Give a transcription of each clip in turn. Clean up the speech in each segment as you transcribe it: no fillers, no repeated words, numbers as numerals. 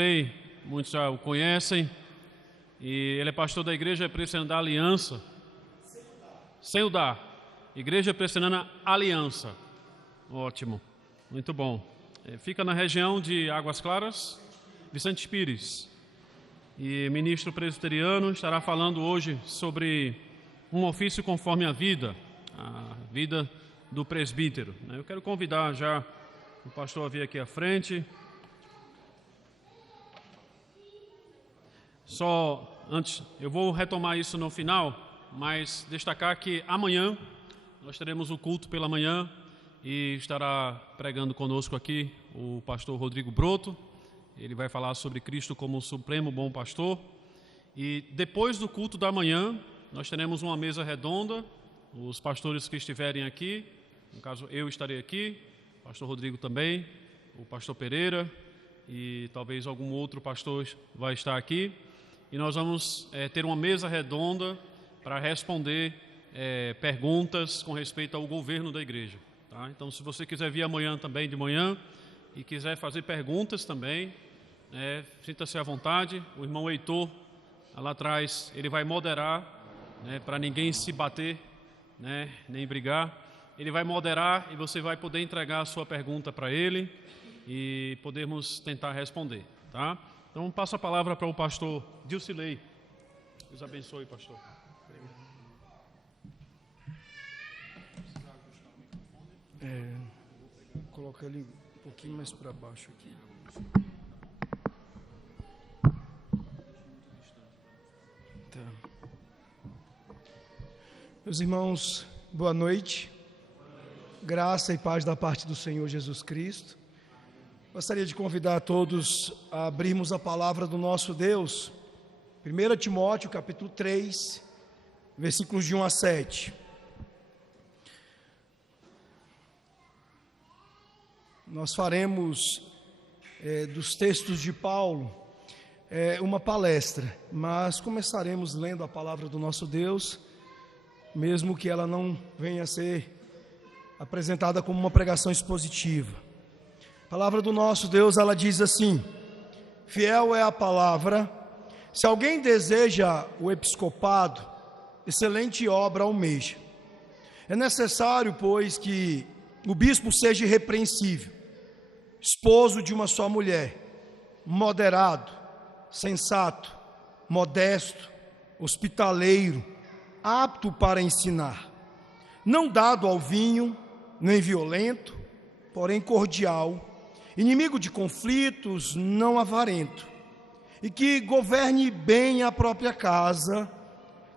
Clay, muitos já o conhecem, e ele é pastor da Igreja Presbiteriana da Aliança, Igreja Presbiteriana Aliança, ótimo, muito bom. Fica na região de Águas Claras, Vicente Pires, e ministro presbiteriano, estará falando hoje sobre um ofício conforme a vida do presbítero. Eu quero convidar já o pastor a vir aqui à frente. Só antes, eu vou retomar isso no final, mas destacar que amanhã nós teremos o culto pela manhã e estará pregando conosco aqui o pastor Rodrigo Broto. Ele vai falar sobre Cristo como o supremo bom pastor. E depois do culto da manhã, nós teremos uma mesa redonda. Os pastores que estiverem aqui, no caso eu estarei aqui, o pastor Rodrigo também, o pastor Pereira e talvez algum outro pastor vai estar aqui. E nós vamos ter uma mesa redonda para responder perguntas com respeito ao governo da igreja. Tá? Então, se você quiser vir amanhã também de manhã e quiser fazer perguntas também, sinta-se à vontade. O irmão Heitor, lá atrás, ele vai moderar, para ninguém se bater, nem brigar. Ele vai moderar e você vai poder entregar a sua pergunta para ele e podermos tentar responder. Tá? Então, passo a palavra para o pastor Dilcilei. Deus abençoe, pastor. Coloca ele um pouquinho mais para baixo aqui. Tá. Meus irmãos, boa noite. Graça e paz da parte do Senhor Jesus Cristo. Gostaria de convidar a todos a abrirmos a palavra do nosso Deus. 1 Timóteo, capítulo 3, versículos de 1 a 7. Nós faremos dos textos de Paulo uma palestra, mas começaremos lendo a palavra do nosso Deus, mesmo que ela não venha a ser apresentada como uma pregação expositiva. A palavra do nosso Deus, ela diz assim: fiel é a palavra. Se alguém deseja o episcopado, excelente obra almeja. É necessário, pois, que o bispo seja irrepreensível, esposo de uma só mulher, moderado, sensato, modesto, hospitaleiro, apto para ensinar, não dado ao vinho, nem violento, porém cordial, inimigo de conflitos, não avarento, e que governe bem a própria casa,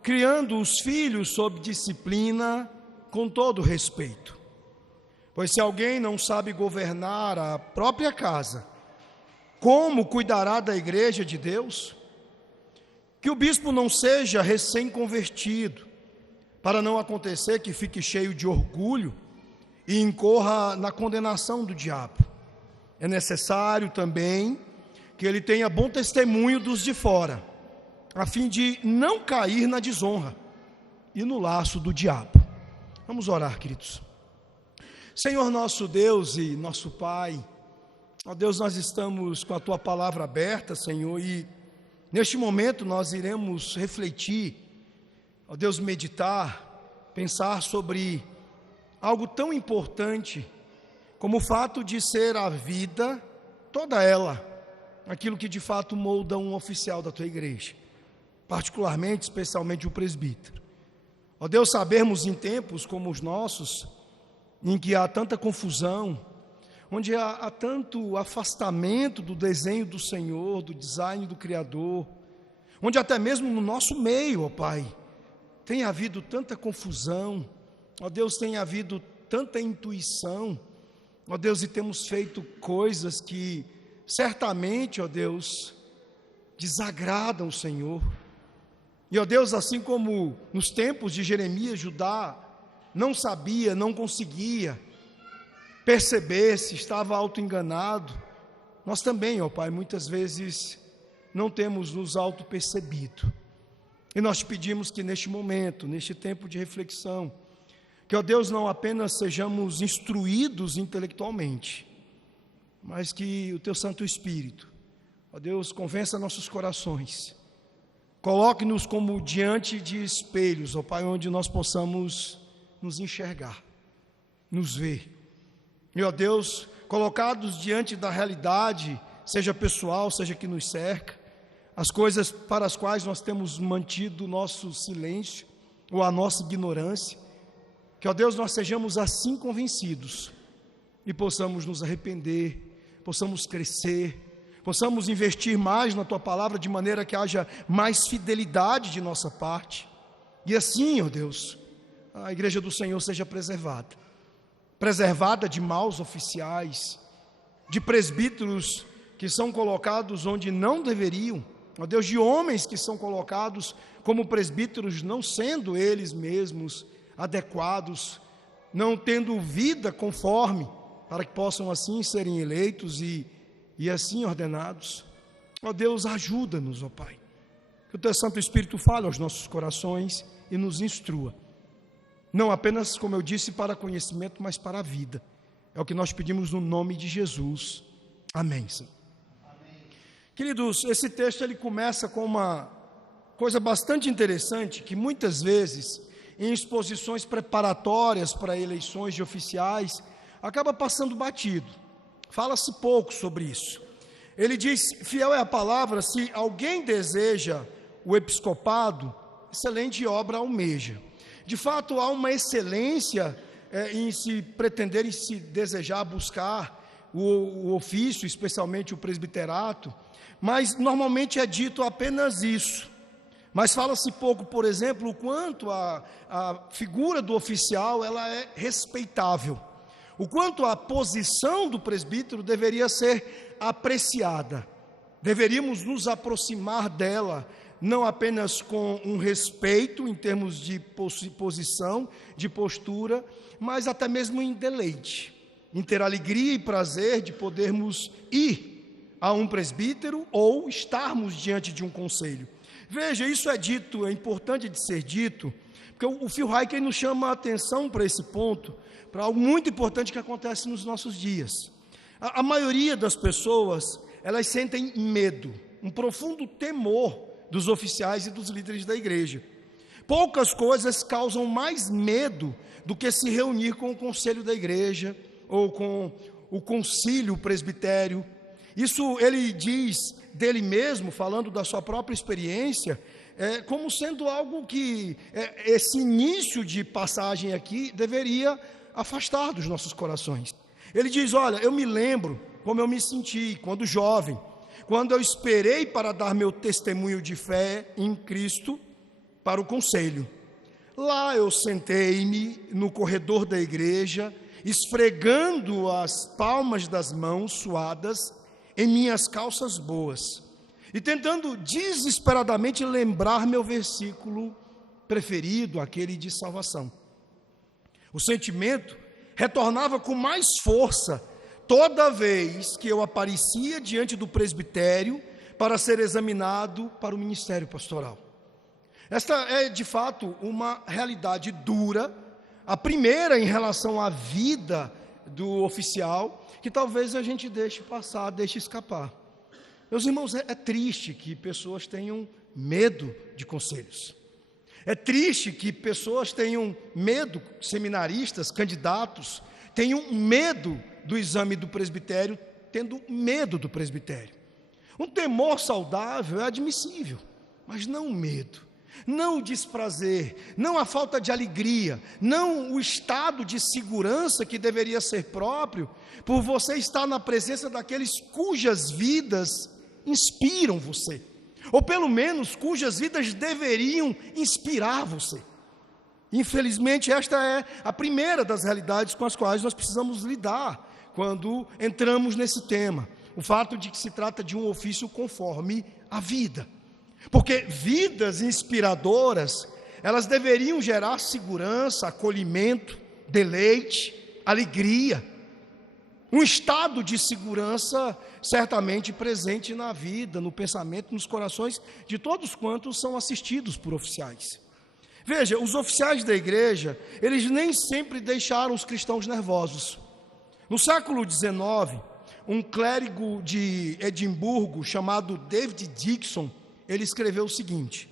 criando os filhos sob disciplina, com todo respeito. Pois se alguém não sabe governar a própria casa, como cuidará da igreja de Deus? Que o bispo não seja recém-convertido, para não acontecer que fique cheio de orgulho e incorra na condenação do diabo. É necessário também que ele tenha bom testemunho dos de fora, a fim de não cair na desonra e no laço do diabo. Vamos orar, queridos. Senhor nosso Deus e nosso Pai, ó Deus, nós estamos com a Tua palavra aberta, Senhor, e neste momento nós iremos refletir, ó Deus, meditar, pensar sobre algo tão importante como o fato de ser a vida, toda ela, aquilo que de fato molda um oficial da Tua igreja, particularmente, especialmente o presbítero. Ó Deus, sabermos em tempos como os nossos, em que há tanta confusão, onde há tanto afastamento do desenho do Senhor, do design do Criador, onde até mesmo no nosso meio, ó Pai, tem havido tanta confusão, ó Deus, tem havido tanta intuição, ó Deus, e temos feito coisas que certamente, ó Deus, desagradam o Senhor. E, ó Deus, assim como nos tempos de Jeremias, Judá não sabia, não conseguia perceber se estava auto-enganado, nós também, ó Pai, muitas vezes não temos nos auto-percebido. E nós te pedimos que neste momento, neste tempo de reflexão, que, ó Deus, não apenas sejamos instruídos intelectualmente, mas que o Teu Santo Espírito Ó Deus, convença nossos corações. Coloque-nos como diante de espelhos, ó Pai, onde nós possamos nos enxergar, nos ver. E, ó Deus, colocados diante da realidade, seja pessoal, seja que nos cerca, as coisas para as quais nós temos mantido o nosso silêncio ou a nossa ignorância, que, ó Deus, nós sejamos assim convencidos e possamos nos arrepender, possamos crescer, possamos investir mais na Tua Palavra de maneira que haja mais fidelidade de nossa parte. E assim, ó Deus, a Igreja do Senhor seja preservada de maus oficiais, de presbíteros que são colocados onde não deveriam, ó Deus, de homens que são colocados como presbíteros não sendo eles mesmos adequados, não tendo vida conforme, para que possam assim serem eleitos e assim ordenados. Ó Deus, ajuda-nos, ó Pai, que o Teu Santo Espírito fale aos nossos corações e nos instrua, não apenas, como eu disse, para conhecimento, mas para a vida. É o que nós pedimos no nome de Jesus. Amém, Senhor. Amém. Queridos, esse texto ele começa com uma coisa bastante interessante, que muitas vezes, em exposições preparatórias para eleições de oficiais, acaba passando batido. Fala-se pouco sobre isso. Ele diz, fiel é a palavra, se alguém deseja o episcopado, excelente obra almeja. De fato, há uma excelência em se pretender, em se desejar buscar o ofício, especialmente o presbiterato, mas normalmente é dito apenas isso. Mas fala-se pouco, por exemplo, o quanto a figura do oficial ela é respeitável, o quanto a posição do presbítero deveria ser apreciada. Deveríamos nos aproximar dela, não apenas com um respeito em termos de posição, de postura, mas até mesmo em deleite, em ter alegria e prazer de podermos ir a um presbítero ou estarmos diante de um conselho. Veja, isso é dito, é importante de ser dito, porque o Phil Hiker nos chama a atenção para esse ponto, para algo muito importante que acontece nos nossos dias. A maioria das pessoas, elas sentem medo, um profundo temor dos oficiais e dos líderes da igreja. Poucas coisas causam mais medo do que se reunir com o conselho da igreja ou com o concílio presbitério. Isso ele diz dele mesmo, falando da sua própria experiência, como sendo algo que esse início de passagem aqui deveria afastar dos nossos corações. Ele diz, olha, eu me lembro como eu me senti quando jovem, quando eu esperei para dar meu testemunho de fé em Cristo para o conselho. Lá eu sentei-me no corredor da igreja, esfregando as palmas das mãos suadas em minhas calças boas e tentando desesperadamente lembrar meu versículo preferido, aquele de salvação. O sentimento retornava com mais força toda vez que eu aparecia diante do presbitério para ser examinado para o ministério pastoral. Esta é, de fato, uma realidade dura, a primeira em relação à vida do oficial, que talvez a gente deixe passar, deixe escapar. Meus irmãos, é triste que pessoas tenham medo de conselhos. É triste que pessoas tenham medo, seminaristas, candidatos, tenham medo do exame do presbitério, tendo medo do presbitério. Um temor saudável é admissível, mas não o medo, não o desprazer, não a falta de alegria, não o estado de segurança que deveria ser próprio, por você estar na presença daqueles cujas vidas inspiram você, ou pelo menos cujas vidas deveriam inspirar você. Infelizmente, esta é a primeira das realidades com as quais nós precisamos lidar quando entramos nesse tema, o fato de que se trata de um ofício conforme a vida, porque vidas inspiradoras, elas deveriam gerar segurança, acolhimento, deleite, alegria, um estado de segurança certamente presente na vida, no pensamento, nos corações de todos quantos são assistidos por oficiais. Veja, os oficiais da igreja, eles nem sempre deixaram os cristãos nervosos. No século XIX, um clérigo de Edimburgo chamado David Dixon, ele escreveu o seguinte: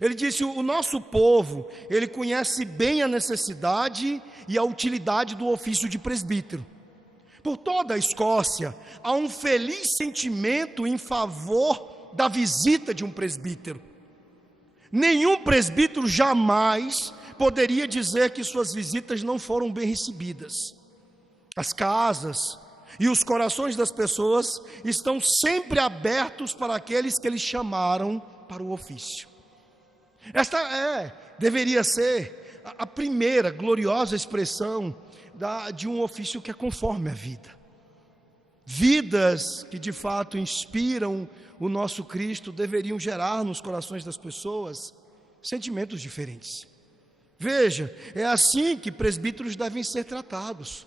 ele disse: o nosso povo, ele conhece bem a necessidade e a utilidade do ofício de presbítero. Por toda a Escócia, há um feliz sentimento em favor da visita de um presbítero. Nenhum presbítero jamais poderia dizer que suas visitas não foram bem recebidas. As casas e os corações das pessoas estão sempre abertos para aqueles que eles chamaram para o ofício. Esta deveria ser a primeira gloriosa expressão de um ofício que é conforme a vida. Vidas que de fato inspiram o nosso Cristo deveriam gerar nos corações das pessoas sentimentos diferentes. Veja, é assim que presbíteros devem ser tratados,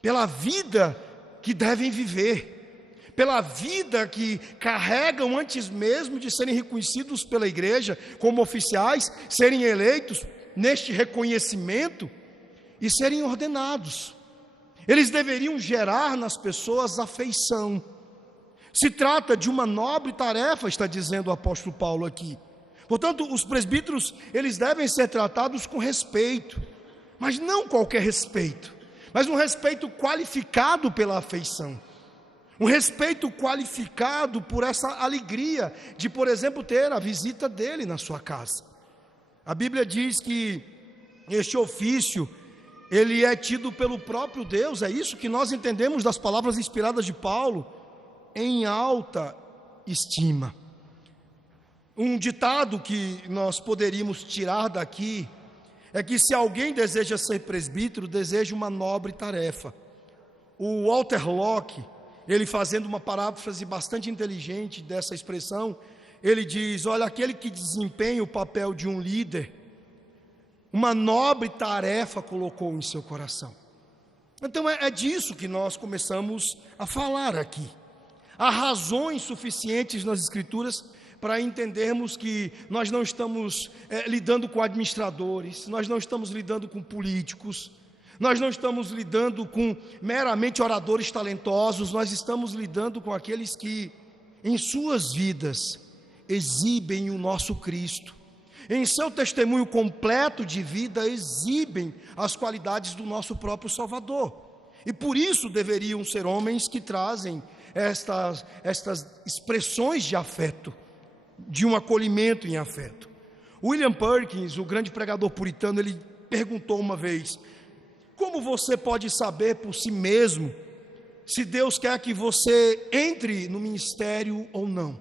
pela vida que devem viver, pela vida que carregam antes mesmo de serem reconhecidos pela igreja como oficiais, serem eleitos neste reconhecimento e serem ordenados. Eles deveriam gerar nas pessoas afeição. Se trata de uma nobre tarefa, está dizendo o apóstolo Paulo aqui. Portanto, os presbíteros, eles devem ser tratados com respeito, mas não qualquer respeito, mas um respeito qualificado pela afeição. Um respeito qualificado por essa alegria de, por exemplo, ter a visita dele na sua casa. A Bíblia diz que este ofício, ele é tido pelo próprio Deus, é isso que nós entendemos das palavras inspiradas de Paulo, em alta estima. Um ditado que nós poderíamos tirar daqui é que se alguém deseja ser presbítero, deseja uma nobre tarefa. O Walter Locke, ele fazendo uma paráfrase bastante inteligente dessa expressão, ele diz: olha, aquele que desempenha o papel de um líder, uma nobre tarefa colocou em seu coração. Então é disso que nós começamos a falar aqui. Há razões suficientes nas Escrituras para entendermos que nós não estamos lidando com administradores, nós não estamos lidando com políticos, nós não estamos lidando com meramente oradores talentosos, nós estamos lidando com aqueles que, em suas vidas, exibem o nosso Cristo. Em seu testemunho completo de vida, exibem as qualidades do nosso próprio Salvador. E por isso deveriam ser homens que trazem estas expressões de afeto, de um acolhimento em afeto. William Perkins, o grande pregador puritano, ele perguntou uma vez: como você pode saber por si mesmo se Deus quer que você entre no ministério ou não?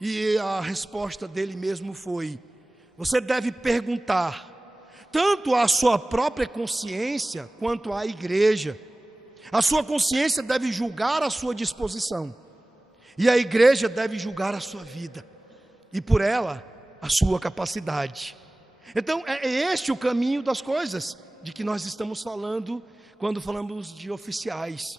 E a resposta dele mesmo foi: você deve perguntar tanto à sua própria consciência quanto à igreja. A sua consciência deve julgar a sua disposição, e a igreja deve julgar a sua vida, e por ela, a sua capacidade. Então, é este o caminho das coisas de que nós estamos falando quando falamos de oficiais.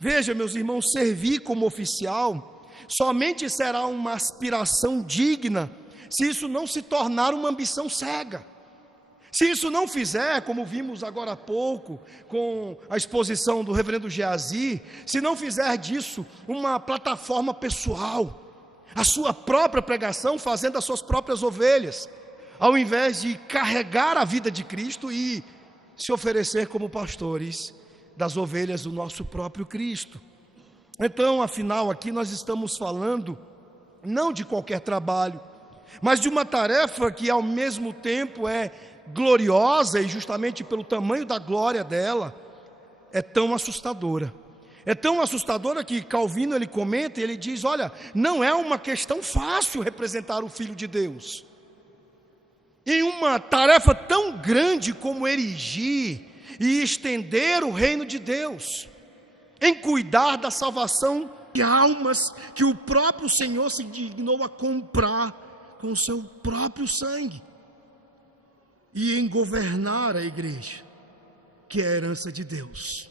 Veja, meus irmãos, servir como oficial somente será uma aspiração digna se isso não se tornar uma ambição cega. Se isso não fizer, como vimos agora há pouco, com a exposição do reverendo Geazi, se não fizer disso uma plataforma pessoal, a sua própria pregação fazendo as suas próprias ovelhas, ao invés de carregar a vida de Cristo e se oferecer como pastores das ovelhas do nosso próprio Cristo. Então, afinal, aqui nós estamos falando não de qualquer trabalho, mas de uma tarefa que ao mesmo tempo é gloriosa, e justamente pelo tamanho da glória dela, é tão assustadora. É tão assustadora que Calvino, ele comenta e ele diz: olha, não é uma questão fácil representar o Filho de Deus em uma tarefa tão grande como erigir e estender o reino de Deus, em cuidar da salvação de almas que o próprio Senhor se dignou a comprar com o seu próprio sangue, e em governar a igreja, que é a herança de Deus.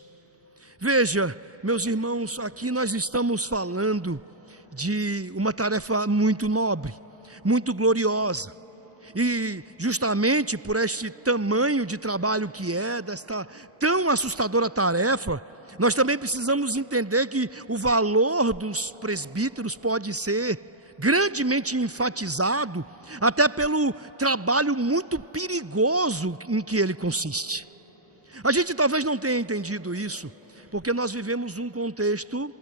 Veja, meus irmãos, aqui nós estamos falando de uma tarefa muito nobre, muito gloriosa, e justamente por este tamanho de trabalho que é, desta tão assustadora tarefa, Nós também precisamos entender que o valor dos presbíteros pode ser grandemente enfatizado até pelo trabalho muito perigoso em que ele consiste. A gente talvez não tenha entendido isso, porque nós vivemos um contexto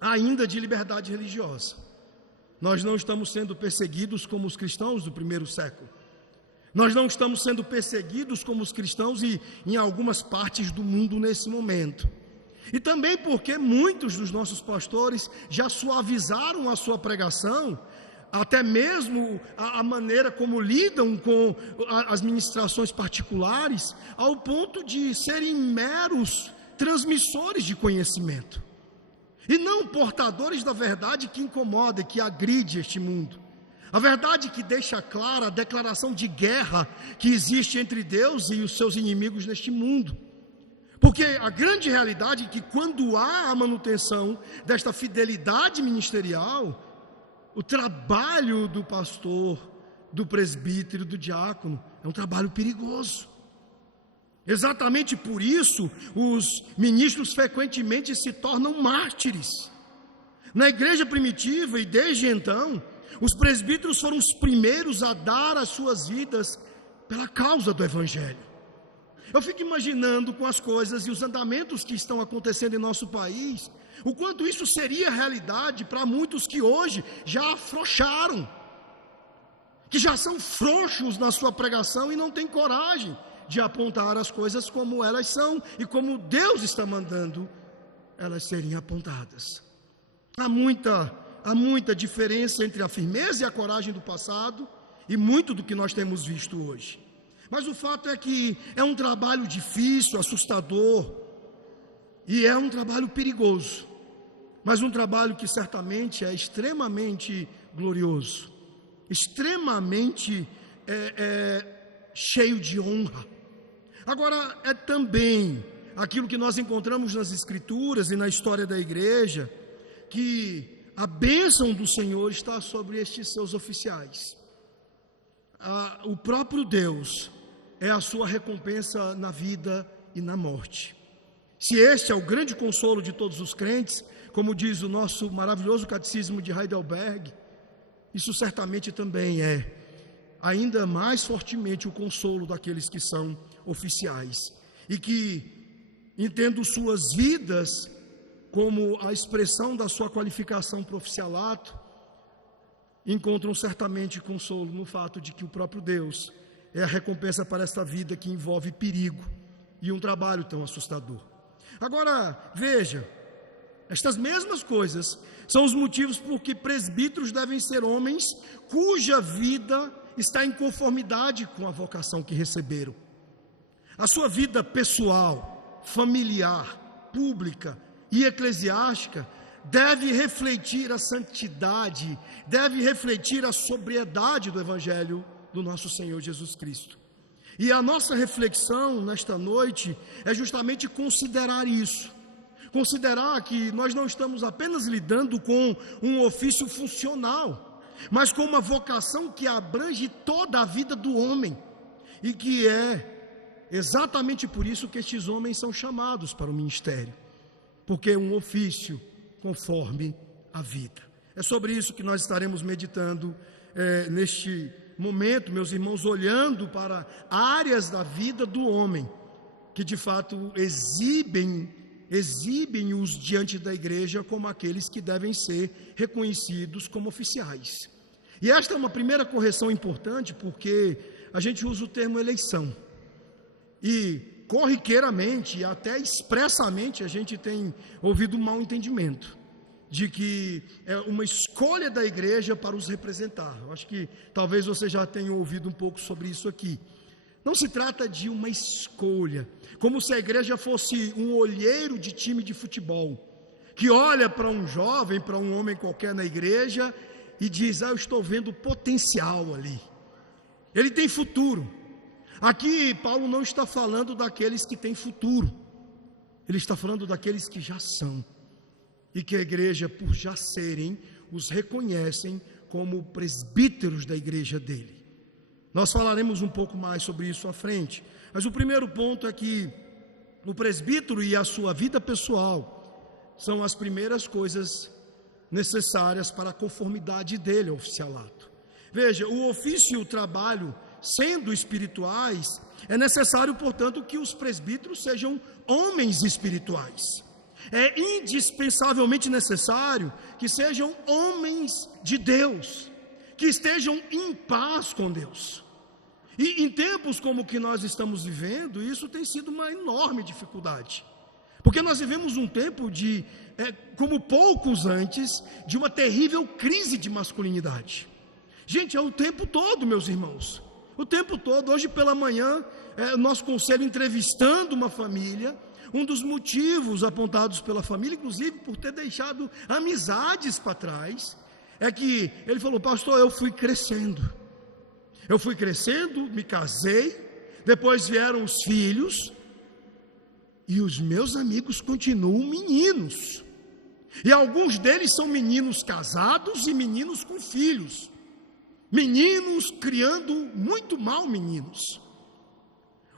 ainda de liberdade religiosa. Nós não estamos sendo perseguidos como os cristãos do primeiro século. Nós não estamos sendo perseguidos como os cristãos em algumas partes do mundo nesse momento. E também porque muitos dos nossos pastores já suavizaram a sua pregação, até mesmo a maneira como lidam com as ministrações particulares, ao ponto de serem meros transmissores de conhecimento, e não portadores da verdade que incomoda e que agride este mundo. A verdade que deixa clara a declaração de guerra que existe entre Deus e os seus inimigos neste mundo. Porque a grande realidade é que quando há a manutenção desta fidelidade ministerial, o trabalho do pastor, do presbítero, do diácono é um trabalho perigoso. Exatamente por isso, os ministros frequentemente se tornam mártires. Na igreja primitiva e desde então, os presbíteros foram os primeiros a dar as suas vidas pela causa do evangelho. Eu fico imaginando com as coisas e os andamentos que estão acontecendo em nosso país, o quanto isso seria realidade para muitos que hoje já afrouxaram, que já são frouxos na sua pregação e não têm coragem de apontar as coisas como elas são e como Deus está mandando elas serem apontadas. Há muita diferença entre a firmeza e a coragem do passado e muito do que nós temos visto hoje. Mas o fato é que é um trabalho difícil, assustador, e é um trabalho perigoso, mas um trabalho que certamente é extremamente glorioso, extremamente cheio de honra. Agora, é também aquilo que nós encontramos nas Escrituras e na história da igreja, que a bênção do Senhor está sobre estes seus oficiais. O próprio Deus é a sua recompensa na vida e na morte. Se este é o grande consolo de todos os crentes, como diz o nosso maravilhoso catecismo de Heidelberg, isso certamente também é ainda mais fortemente o consolo daqueles que são oficiais e que, entendo suas vidas como a expressão da sua qualificação para o oficialato, encontram certamente consolo no fato de que o próprio Deus é a recompensa para esta vida que envolve perigo e um trabalho tão assustador. Agora, veja, estas mesmas coisas são os motivos por que presbíteros devem ser homens cuja vida está em conformidade com a vocação que receberam. A sua vida pessoal, familiar, pública e eclesiástica deve refletir a santidade, deve refletir a sobriedade do Evangelho do nosso Senhor Jesus Cristo. E a nossa reflexão nesta noite é justamente considerar isso. Considerar que nós não estamos apenas lidando com um ofício funcional, mas com uma vocação que abrange toda a vida do homem, e que é exatamente por isso que estes homens são chamados para o ministério, porque é um ofício conforme a vida. É sobre isso que nós estaremos meditando neste momento, meus irmãos, olhando para áreas da vida do homem que de fato exibem-os diante da igreja como aqueles que devem ser reconhecidos como oficiais. E esta é uma primeira correção importante, porque a gente usa o termo eleição, e corriqueiramente e até expressamente a gente tem ouvido um mau entendimento de que é uma escolha da igreja para os representar. Eu acho que talvez você já tenha ouvido um pouco sobre isso aqui. Não se trata de uma escolha, como se a igreja fosse um olheiro de time de futebol, que olha para um jovem, para um homem qualquer na igreja e diz: eu estou vendo potencial ali, ele tem futuro. Aqui Paulo não está falando daqueles que têm futuro, ele está falando daqueles que já são, e que a igreja, por já serem, os reconhecem como presbíteros da igreja dele. Nós falaremos um pouco mais sobre isso à frente, mas o primeiro ponto é que o presbítero e a sua vida pessoal são as primeiras coisas necessárias para a conformidade dele ao oficialato. Veja, o ofício e o trabalho, sendo espirituais, é necessário, portanto, que os presbíteros sejam homens espirituais. É indispensavelmente necessário que sejam homens de Deus, que estejam em paz com Deus. E em tempos como o que nós estamos vivendo, isso tem sido uma enorme dificuldade. Porque nós vivemos um tempo como poucos antes, de uma terrível crise de masculinidade. Gente, é o tempo todo, meus irmãos. O tempo todo. Hoje pela manhã, nosso conselho entrevistando uma família. Um dos motivos apontados pela família, inclusive por ter deixado amizades para trás, é que ele falou: pastor, eu fui crescendo, me casei, depois vieram os filhos, e os meus amigos continuam meninos, e alguns deles são meninos casados e meninos com filhos, meninos criando muito mal meninos.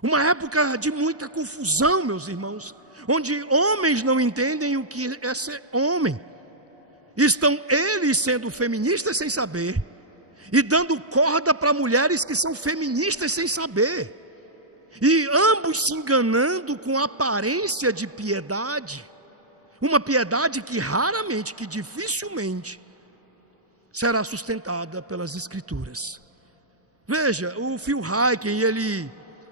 Uma época de muita confusão, meus irmãos, onde homens não entendem o que é ser homem. Estão eles sendo feministas sem saber, e dando corda para mulheres que são feministas sem saber, e ambos se enganando com aparência de piedade, uma piedade que raramente, que dificilmente será sustentada pelas Escrituras. Veja, o Phil Hyken,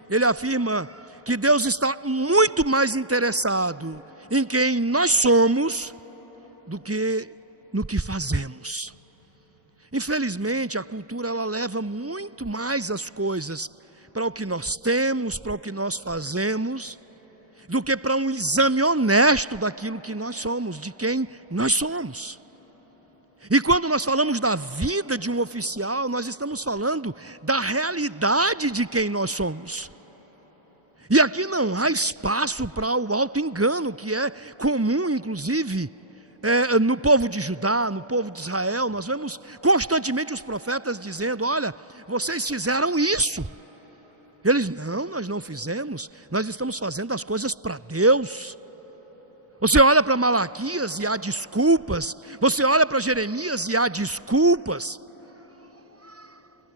ele afirma que Deus está muito mais interessado em quem nós somos do que no que fazemos. Infelizmente, a cultura ela leva muito mais as coisas para o que nós temos, para o que nós fazemos, do que para um exame honesto daquilo que nós somos, de quem nós somos. E quando nós falamos da vida de um oficial, nós estamos falando da realidade de quem nós somos. E aqui não há espaço para o auto-engano, que é comum, inclusive, no povo de Judá, no povo de Israel. Nós vemos constantemente os profetas dizendo: olha, vocês fizeram isso. Eles: não, nós não fizemos, nós estamos fazendo as coisas para Deus. Você olha para Malaquias e há desculpas, você olha para Jeremias e há desculpas,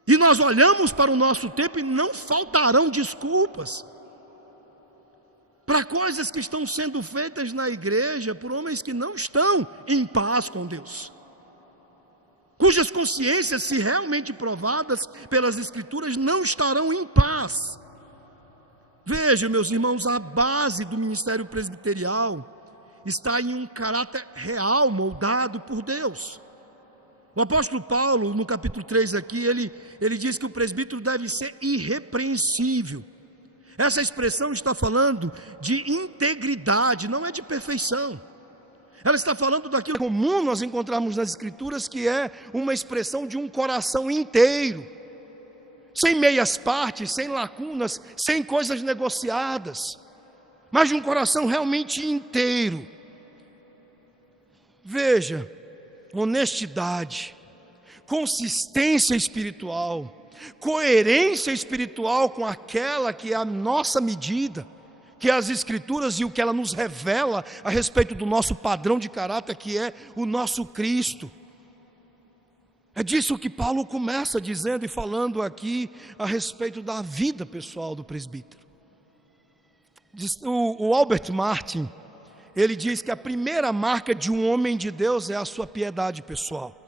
e nós olhamos para o nosso tempo e não faltarão desculpas para coisas que estão sendo feitas na igreja por homens que não estão em paz com Deus, cujas consciências, se realmente provadas pelas Escrituras, não estarão em paz. Veja, meus irmãos, a base do ministério presbiterial está em um caráter real, moldado por Deus. O apóstolo Paulo, no capítulo 3 aqui, ele diz que o presbítero deve ser irrepreensível. Essa expressão está falando de integridade, não é de perfeição. Ela está falando daquilo comum nós encontramos nas Escrituras, que é uma expressão de um coração inteiro, sem meias partes, sem lacunas, sem coisas negociadas, mas de um coração realmente inteiro. Veja, honestidade, consistência espiritual, coerência espiritual com aquela que é a nossa medida, que é as Escrituras e o que ela nos revela a respeito do nosso padrão de caráter, que é o nosso Cristo. É disso que Paulo começa dizendo e falando aqui a respeito da vida pessoal do presbítero. O Albert Martin, ele diz que a primeira marca de um homem de Deus é a sua piedade pessoal.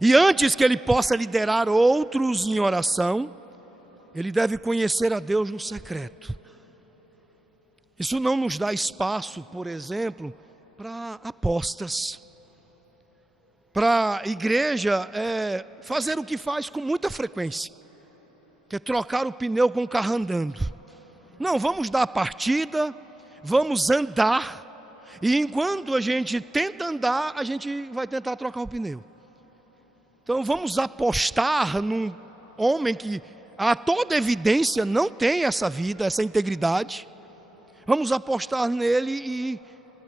E antes que ele possa liderar outros em oração, ele deve conhecer a Deus no secreto. Isso não nos dá espaço, por exemplo, para apostas, para a igreja fazer o que faz com muita frequência, que é trocar o pneu com o carro andando. Não, vamos dar a partida, vamos andar, e enquanto a gente tenta andar, a gente vai tentar trocar o pneu. Então vamos apostar num homem que a toda evidência não tem essa vida, essa integridade. Vamos apostar nele e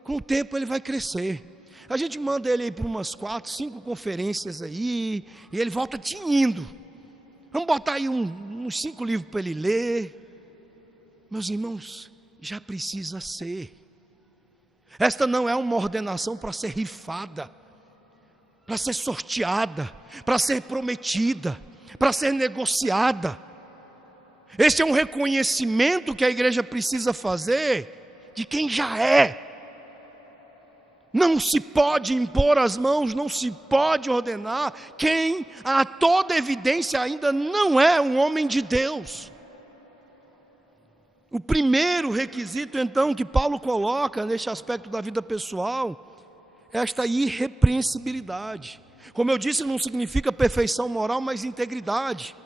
com o tempo ele vai crescer. A gente manda ele aí para umas 4, 5 conferências aí, e ele volta tinindo. Vamos botar aí uns 5 livros para ele ler. Meus irmãos, já precisa ser. Esta não é uma ordenação para ser rifada, para ser sorteada, para ser prometida, para ser negociada. Este é um reconhecimento que a igreja precisa fazer de quem já é. Não se pode impor as mãos, não se pode ordenar quem, a toda evidência, ainda não é um homem de Deus. O primeiro requisito, então, que Paulo coloca neste aspecto da vida pessoal, é esta irrepreensibilidade. Como eu disse, não significa perfeição moral, mas integridade.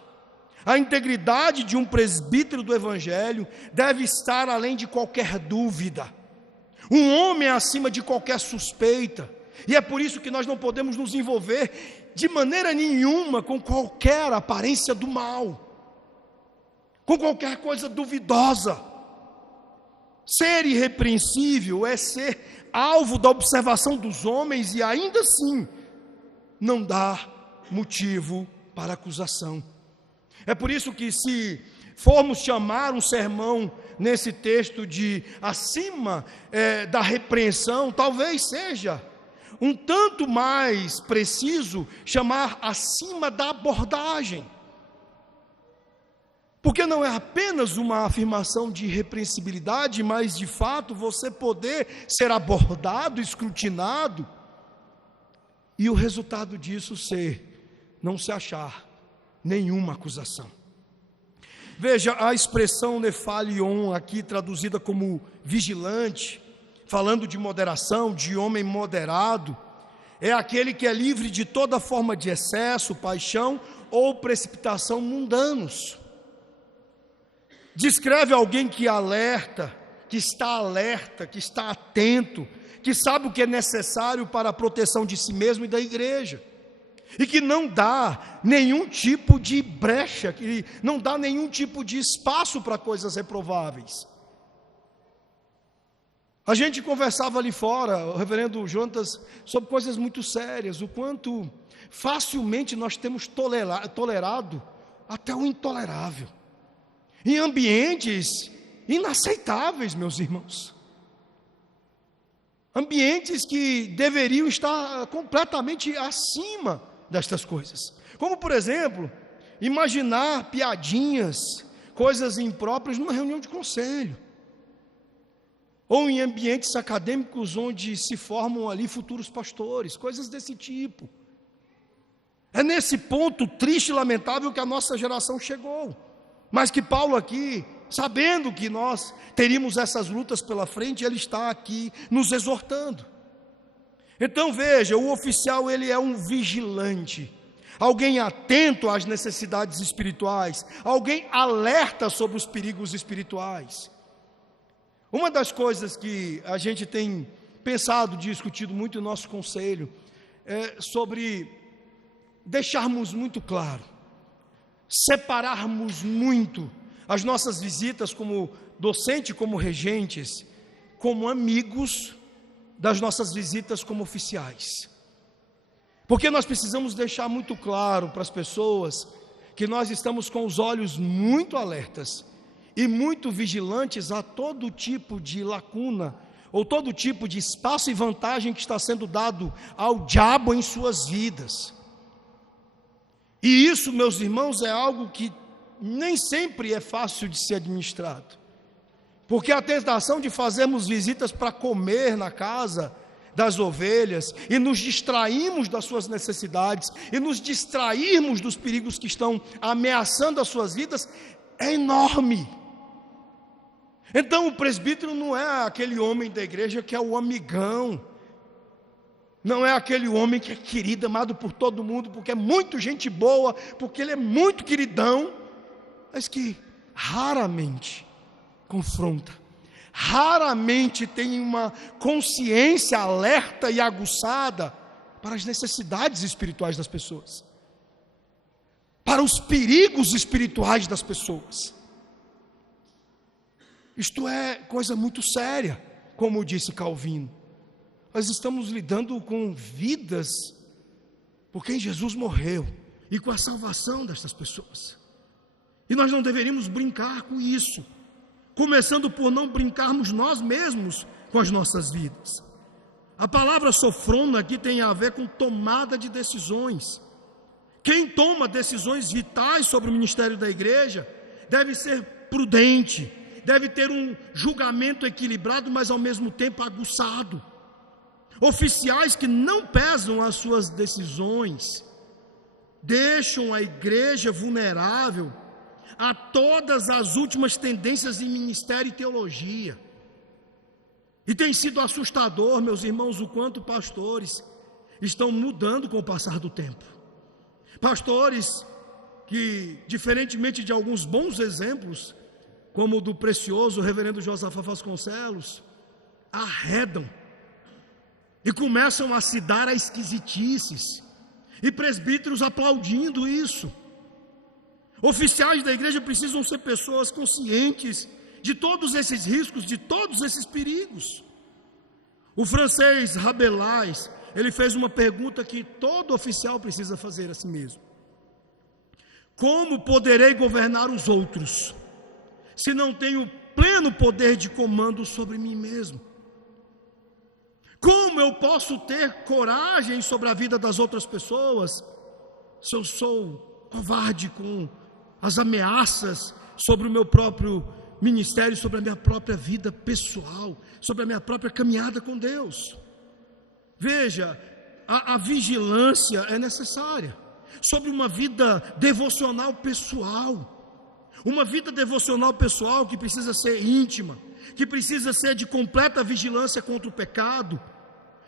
A integridade de um presbítero do Evangelho deve estar além de qualquer dúvida. Um homem é acima de qualquer suspeita, e é por isso que nós não podemos nos envolver de maneira nenhuma com qualquer aparência do mal, com qualquer coisa duvidosa. Ser irrepreensível é ser alvo da observação dos homens e ainda assim não dá motivo para acusação. É por isso que, se formos chamar um sermão nesse texto de acima da repreensão, talvez seja um tanto mais preciso chamar acima da abordagem, porque não é apenas uma afirmação de irrepreensibilidade, mas de fato você poder ser abordado, escrutinado, e o resultado disso ser não se achar nenhuma acusação. Veja, a expressão nefalion, aqui traduzida como vigilante, falando de moderação, de homem moderado, é aquele que é livre de toda forma de excesso, paixão ou precipitação mundanos. Descreve alguém que alerta, que está atento, que sabe o que é necessário para a proteção de si mesmo e da igreja, e que não dá nenhum tipo de brecha, que não dá nenhum tipo de espaço para coisas reprováveis. A gente conversava ali fora, o reverendo Jonas, sobre coisas muito sérias, o quanto facilmente nós temos tolerado até o intolerável, em ambientes inaceitáveis, meus irmãos. Ambientes que deveriam estar completamente acima destas coisas. Como, por exemplo, imaginar piadinhas, coisas impróprias numa reunião de conselho, ou em ambientes acadêmicos onde se formam ali futuros pastores, coisas desse tipo. É nesse ponto triste e lamentável que a nossa geração chegou, mas que Paulo aqui, sabendo que nós teríamos essas lutas pela frente, ele está aqui nos exortando. Então veja, o oficial, ele é um vigilante, alguém atento às necessidades espirituais, alguém alerta sobre os perigos espirituais. Uma das coisas que a gente tem pensado, discutido muito no nosso conselho, é sobre deixarmos muito claro, separarmos muito as nossas visitas como docente, como regentes, como amigos, das nossas visitas como oficiais. Porque nós precisamos deixar muito claro para as pessoas que nós estamos com os olhos muito alertas e muito vigilantes a todo tipo de lacuna ou todo tipo de espaço e vantagem que está sendo dado ao diabo em suas vidas. E isso, meus irmãos, é algo que nem sempre é fácil de ser administrado. Porque a tentação de fazermos visitas para comer na casa das ovelhas e nos distrairmos das suas necessidades e nos distrairmos dos perigos que estão ameaçando as suas vidas é enorme. Então o presbítero não é aquele homem da igreja que é o amigão, não é aquele homem que é querido, amado por todo mundo, porque é muito gente boa, porque ele é muito queridão, mas que raramente confronta, raramente tem uma consciência alerta e aguçada para as necessidades espirituais das pessoas, para os perigos espirituais das pessoas. Isto é coisa muito séria, como disse Calvino. Nós estamos lidando com vidas por quem Jesus morreu e com a salvação destas pessoas. E nós não deveríamos brincar com isso. começando por não brincarmos nós mesmos com as nossas vidas. A palavra sofrona aqui tem a ver com tomada de decisões. Quem toma decisões vitais sobre o ministério da igreja deve ser prudente, deve ter um julgamento equilibrado, mas ao mesmo tempo aguçado. Oficiais que não pesam as suas decisões deixam a igreja vulnerável a todas as últimas tendências em ministério e teologia. E tem sido assustador, meus irmãos, o quanto pastores estão mudando com o passar do tempo. Pastores que, diferentemente de alguns bons exemplos, como o do precioso reverendo Josafá Vasconcelos, arredam e começam a se dar a esquisitices, e presbíteros aplaudindo isso. Oficiais da igreja precisam ser pessoas conscientes de todos esses riscos, de todos esses perigos. O francês Rabelais, ele fez uma pergunta que todo oficial precisa fazer a si mesmo: como poderei governar os outros, se não tenho pleno poder de comando sobre mim mesmo? Como eu posso ter coragem sobre a vida das outras pessoas, se eu sou covarde com as ameaças sobre o meu próprio ministério, sobre a minha própria vida pessoal, sobre a minha própria caminhada com Deus? Veja, a vigilância é necessária sobre uma vida devocional pessoal. Uma vida devocional pessoal que precisa ser íntima, que precisa ser de completa vigilância contra o pecado,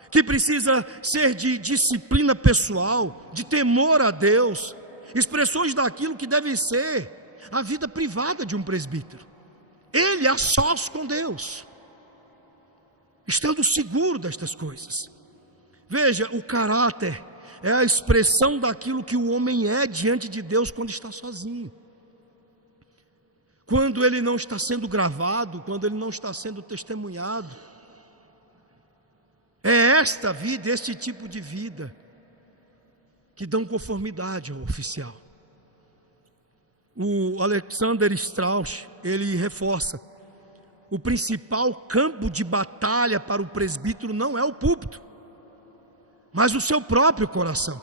que precisa ser de disciplina pessoal, de temor a Deus, expressões daquilo que deve ser a vida privada de um presbítero. Ele a sós com Deus, estando seguro destas coisas. Veja, o caráter é a expressão daquilo que o homem é diante de Deus quando está sozinho. Quando ele não está sendo gravado, quando ele não está sendo testemunhado. É esta vida, este tipo de vida, que dão conformidade ao oficial. O Alexander Strauss, ele reforça: o principal campo de batalha para o presbítero não é o púlpito, mas o seu próprio coração.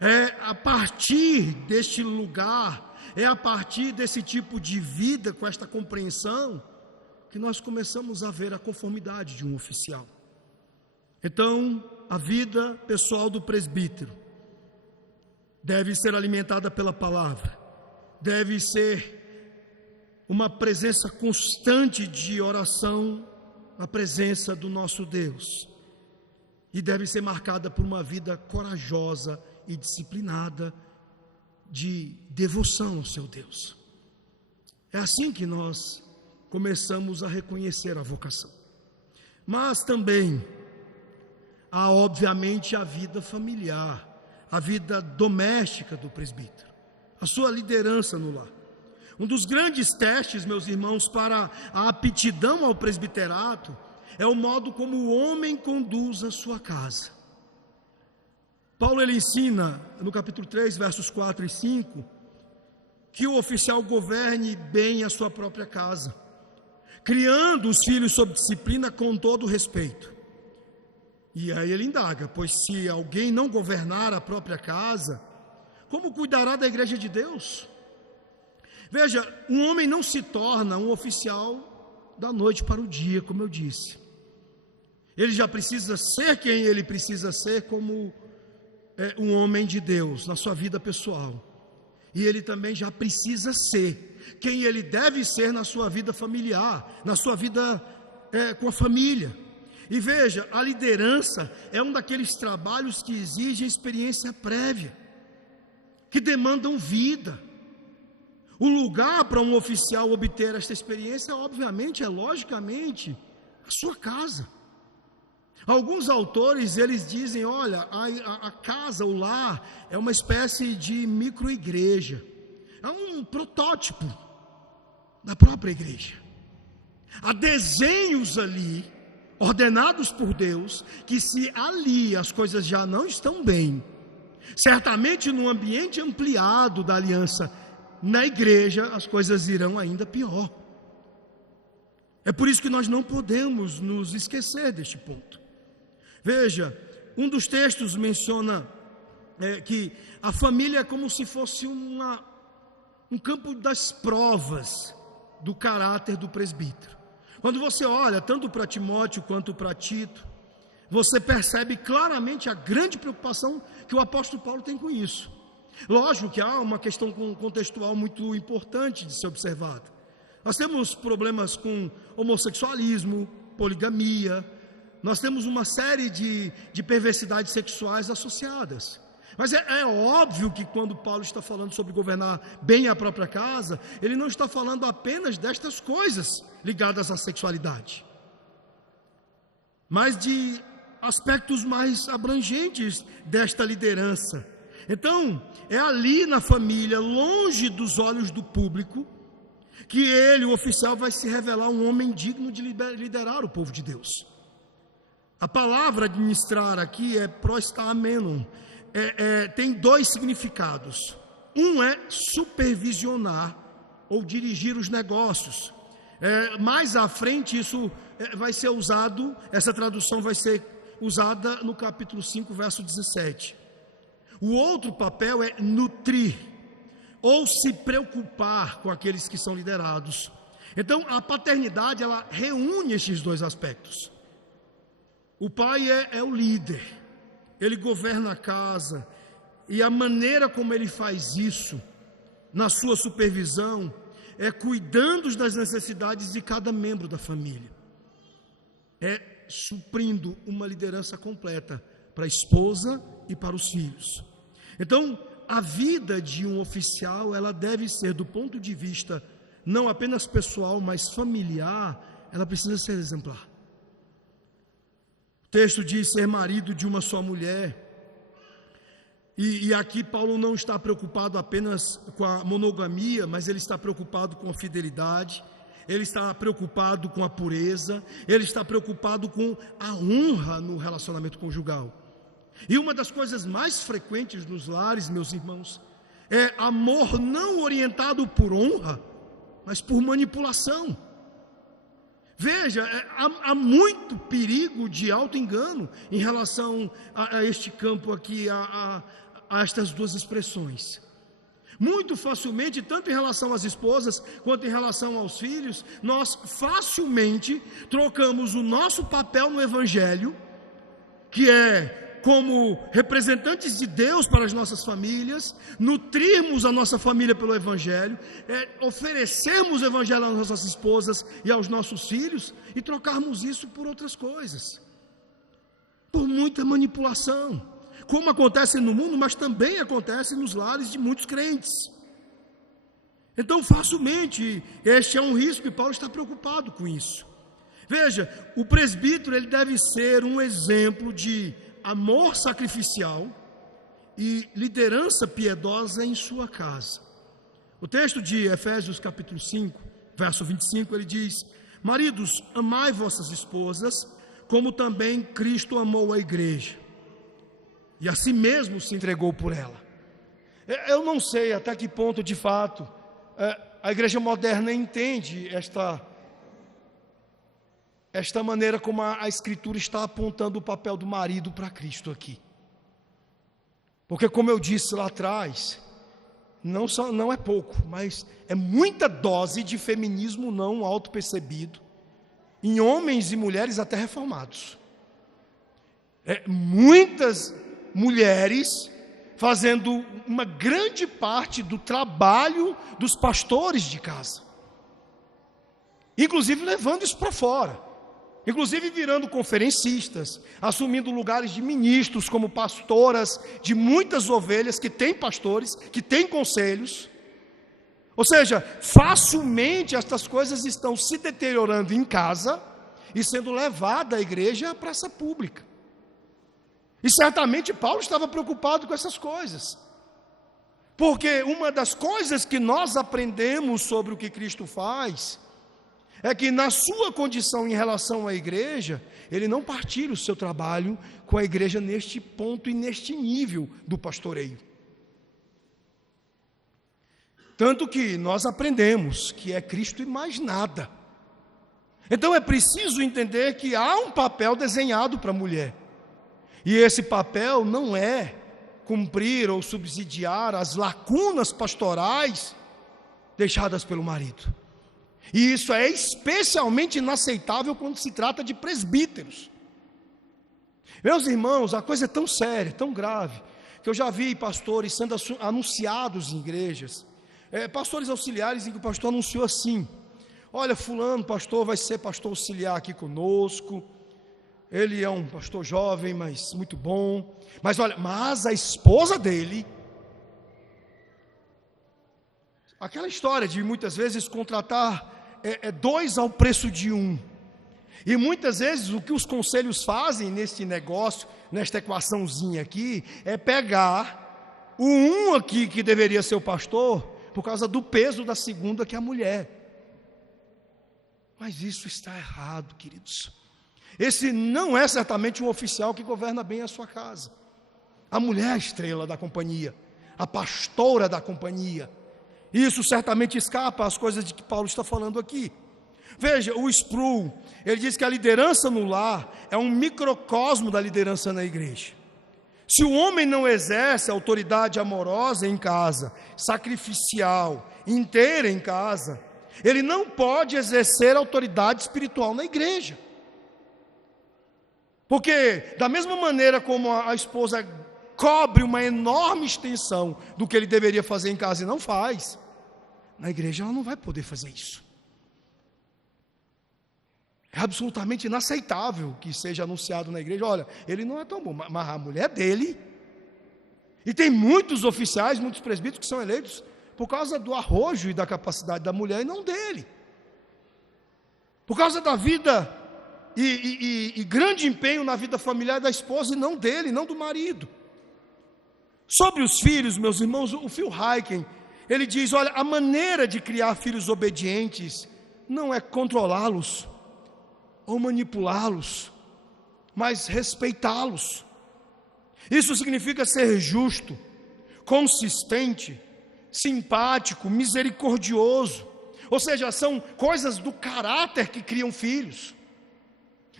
É a partir deste lugar, é a partir desse tipo de vida, com esta compreensão, que nós começamos a ver a conformidade de um oficial. Então, a vida pessoal do presbítero deve ser alimentada pela palavra, deve ser uma presença constante de oração na presença do nosso Deus, e deve ser marcada por uma vida corajosa e disciplinada de devoção ao seu Deus. É assim que nós começamos a reconhecer a vocação. Mas também há, obviamente, a vida familiar, a vida doméstica do presbítero, a sua liderança no lar. Um dos grandes testes, meus irmãos, para a aptidão ao presbiterato é o modo como o homem conduz a sua casa. Paulo, ele ensina no capítulo 3, versos 4 e 5, que o oficial governe bem a sua própria casa, criando os filhos sob disciplina com todo respeito. E aí ele indaga: pois se alguém não governar a própria casa, como cuidará da igreja de Deus? Veja, um homem não se torna um oficial da noite para o dia, como eu disse. Ele já precisa ser quem ele precisa ser como um homem de Deus na sua vida pessoal. E ele também já precisa ser quem ele deve ser na sua vida familiar, na sua vida com a família. E veja, a liderança é um daqueles trabalhos que exigem experiência prévia, que demandam vida. O lugar para um oficial obter esta experiência, obviamente, logicamente, a sua casa. Alguns autores, eles dizem: olha, a casa, o lar, é uma espécie de micro-igreja, é um protótipo da própria igreja. Há desenhos ali, ordenados por Deus, que se ali as coisas já não estão bem, certamente no ambiente ampliado da aliança, na igreja, as coisas irão ainda pior. É por isso que nós não podemos nos esquecer deste ponto. Veja, um dos textos menciona que a família é como se fosse um campo das provas do caráter do presbítero. Quando você olha tanto para Timóteo quanto para Tito, você percebe claramente a grande preocupação que o apóstolo Paulo tem com isso. Lógico que há uma questão contextual muito importante de ser observada. Nós temos problemas com homossexualismo, poligamia, nós temos uma série de perversidades sexuais associadas. Mas é óbvio que quando Paulo está falando sobre governar bem a própria casa, ele não está falando apenas destas coisas ligadas à sexualidade, mas de aspectos mais abrangentes desta liderança. Então, é ali na família, longe dos olhos do público, que ele, o oficial, vai se revelar um homem digno de liderar o povo de Deus. A palavra administrar aqui é proestamenon. Tem dois significados. Um é supervisionar ou dirigir os negócios. Mais à frente isso vai ser usado, essa tradução vai ser usada no capítulo 5, verso 17. O outro papel é nutrir, ou se preocupar com aqueles que são liderados. Então a paternidade, ela reúne estes dois aspectos. O pai é o líder, ele governa a casa, e a maneira como ele faz isso, na sua supervisão, é cuidando das necessidades de cada membro da família, é suprindo uma liderança completa para a esposa e para os filhos. Então, a vida de um oficial, ela deve ser, do ponto de vista não apenas pessoal, mas familiar, ela precisa ser exemplar. O texto diz ser marido de uma só mulher. E aqui Paulo não está preocupado apenas com a monogamia, mas ele está preocupado com a fidelidade, ele está preocupado com a pureza, ele está preocupado com a honra no relacionamento conjugal. E uma das coisas mais frequentes nos lares, meus irmãos, é amor não orientado por honra, mas por manipulação. Veja, há muito perigo de auto-engano em relação a este campo aqui, a estas duas expressões. Muito facilmente, tanto em relação às esposas, quanto em relação aos filhos, nós facilmente trocamos o nosso papel no Evangelho, que é como representantes de Deus para as nossas famílias, nutrirmos a nossa família pelo Evangelho, oferecermos o Evangelho às nossas esposas e aos nossos filhos, e trocarmos isso por outras coisas, por muita manipulação, como acontece no mundo, mas também acontece nos lares de muitos crentes. Então, facilmente, este é um risco e Paulo está preocupado com isso. Veja, o presbítero, ele deve ser um exemplo de amor sacrificial e liderança piedosa em sua casa. O texto de Efésios capítulo 5, verso 25, ele diz: maridos, amai vossas esposas, como também Cristo amou a igreja, e a si mesmo se entregou por ela. Eu não sei até que ponto, de fato, a igreja moderna entende esta maneira como a Escritura está apontando o papel do marido para Cristo aqui. Porque, como eu disse lá atrás, não é pouco, mas é muita dose de feminismo não autopercebido em homens e mulheres até reformados. Muitas mulheres fazendo uma grande parte do trabalho dos pastores de casa, inclusive levando isso para fora, inclusive virando conferencistas, assumindo lugares de ministros como pastoras de muitas ovelhas que têm pastores, que têm conselhos. Ou seja, facilmente estas coisas estão se deteriorando em casa e sendo levada à igreja à praça pública. E certamente Paulo estava preocupado com essas coisas, porque uma das coisas que nós aprendemos sobre o que Cristo faz é que na sua condição em relação à igreja, ele não partilha o seu trabalho com a igreja neste ponto e neste nível do pastoreio. Tanto que nós aprendemos que é Cristo e mais nada. Então é preciso entender que há um papel desenhado para a mulher. E esse papel não é cumprir ou subsidiar as lacunas pastorais deixadas pelo marido. E isso é especialmente inaceitável quando se trata de presbíteros. Meus irmãos, a coisa é tão séria, tão grave, que eu já vi pastores sendo anunciados em igrejas, pastores auxiliares em que o pastor anunciou assim: olha, fulano, pastor, vai ser pastor auxiliar aqui conosco, ele é um pastor jovem, mas muito bom, mas olha, mas a esposa dele, aquela história de muitas vezes contratar dois ao preço de um, e muitas vezes o que os conselhos fazem nesse negócio, nesta equaçãozinha aqui, é pegar o um aqui que deveria ser o pastor, por causa do peso da segunda que é a mulher. Mas isso está errado, queridos. Esse não é certamente um oficial que governa bem a sua casa. A mulher é a estrela da companhia, a pastora da companhia. Isso certamente escapa às coisas de que Paulo está falando aqui. Veja, o Sproul, ele diz que a liderança no lar é um microcosmo da liderança na igreja. Se o homem não exerce autoridade amorosa em casa, sacrificial, inteira em casa, ele não pode exercer autoridade espiritual na igreja. Porque, da mesma maneira como a esposa cobre uma enorme extensão do que ele deveria fazer em casa e não faz, na igreja ela não vai poder fazer isso. É absolutamente inaceitável que seja anunciado na igreja: olha, ele não é tão bom, mas a mulher dele. E tem muitos oficiais, muitos presbíteros que são eleitos por causa do arrojo e da capacidade da mulher e não dele. Por causa da vida e grande empenho na vida familiar da esposa e não dele, não do marido. Sobre os filhos, meus irmãos, o Phil Hyken, ele diz: olha, a maneira de criar filhos obedientes não é controlá-los ou manipulá-los, mas respeitá-los. Isso significa ser justo, consistente, simpático, misericordioso. Ou seja, são coisas do caráter que criam filhos.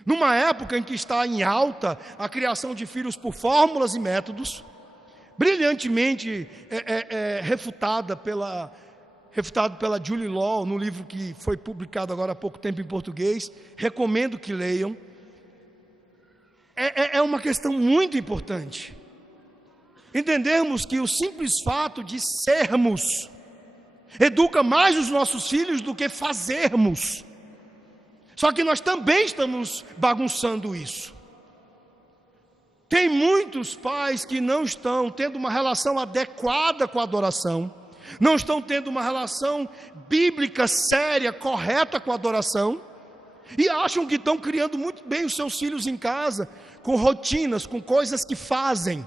Numa época em que está em alta a criação de filhos por fórmulas e métodos, brilhantemente refutado pela Julie Law, no livro que foi publicado agora há pouco tempo em português, recomendo que leiam. É uma questão muito importante entendermos que o simples fato de sermos educa mais os nossos filhos do que fazermos. Só que nós também estamos bagunçando isso. Tem muitos pais que não estão tendo uma relação adequada com a adoração, não estão tendo uma relação bíblica séria, correta com a adoração, e acham que estão criando muito bem os seus filhos em casa, com rotinas, com coisas que fazem,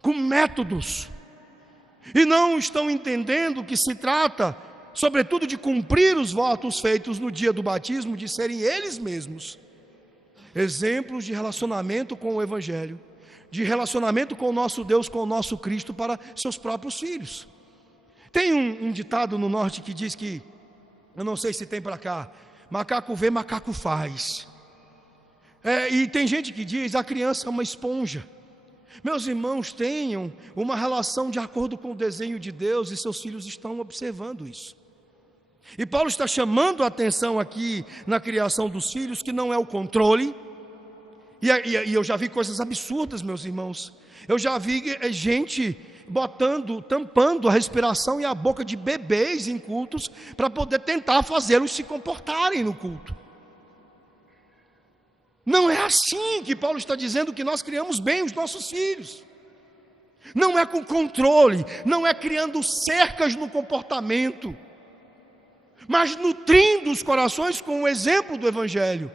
com métodos, e não estão entendendo que se trata, sobretudo, de cumprir os votos feitos no dia do batismo, de serem eles mesmos exemplos de relacionamento com o Evangelho, de relacionamento com o nosso Deus, com o nosso Cristo para seus próprios filhos. Tem um ditado no norte que diz que, eu não sei se tem para cá, macaco vê, macaco faz. E tem gente que diz: a criança é uma esponja. Meus irmãos, tenham uma relação de acordo com o desenho de Deus, e seus filhos estão observando isso. E Paulo está chamando a atenção aqui na criação dos filhos, que não é o controle. E eu já vi coisas absurdas, meus irmãos. Eu já vi gente tampando a respiração e a boca de bebês em cultos, para poder tentar fazê-los se comportarem no culto. Não é assim que Paulo está dizendo que nós criamos bem os nossos filhos. Não é com controle, não é criando cercas no comportamento, mas nutrindo os corações com o exemplo do Evangelho,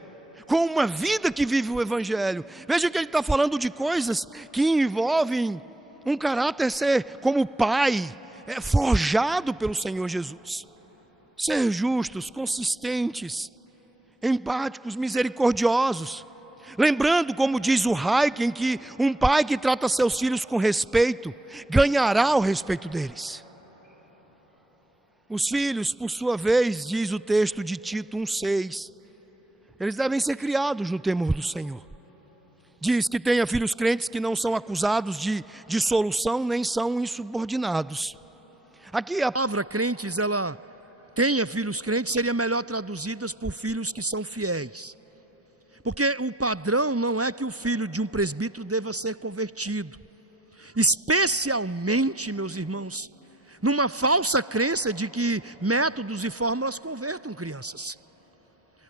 com uma vida que vive o Evangelho. Veja que ele está falando de coisas que envolvem um caráter ser como pai, forjado pelo Senhor Jesus. Ser justos, consistentes, empáticos, misericordiosos. Lembrando, como diz o Hyken, que um pai que trata seus filhos com respeito, ganhará o respeito deles. Os filhos, por sua vez, diz o texto de Tito 1,6, eles devem ser criados no temor do Senhor. Diz que tenha filhos crentes que não são acusados de dissolução, nem são insubordinados. Aqui a palavra crentes, ela tenha filhos crentes, seria melhor traduzidas por filhos que são fiéis. Porque o padrão não é que o filho de um presbítero deva ser convertido. Especialmente, meus irmãos, numa falsa crença de que métodos e fórmulas convertam crianças.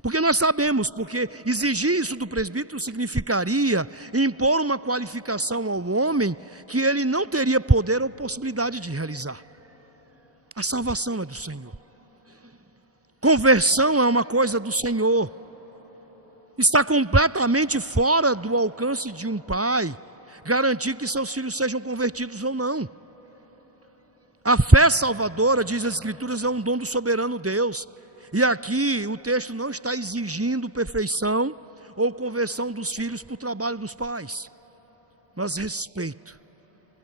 Porque nós sabemos, porque exigir isso do presbítero significaria impor uma qualificação ao homem que ele não teria poder ou possibilidade de realizar. A salvação é do Senhor. Conversão é uma coisa do Senhor. Está completamente fora do alcance de um pai garantir que seus filhos sejam convertidos ou não. A fé salvadora, diz as Escrituras, é um dom do soberano Deus. E aqui o texto não está exigindo perfeição ou conversão dos filhos por trabalho dos pais, mas respeito,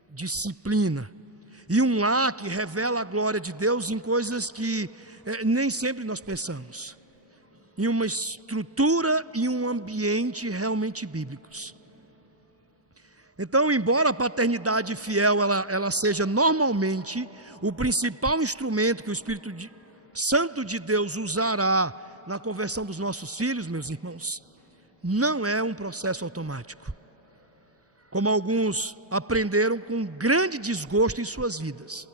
disciplina e um lar que revela a glória de Deus em coisas que nem sempre nós pensamos, em uma estrutura e um ambiente realmente bíblicos. Então, embora a paternidade fiel ela seja normalmente o principal instrumento que o Espírito Santo de Deus usará na conversão dos nossos filhos, meus irmãos, não é um processo automático, como alguns aprenderam com grande desgosto em suas vidas.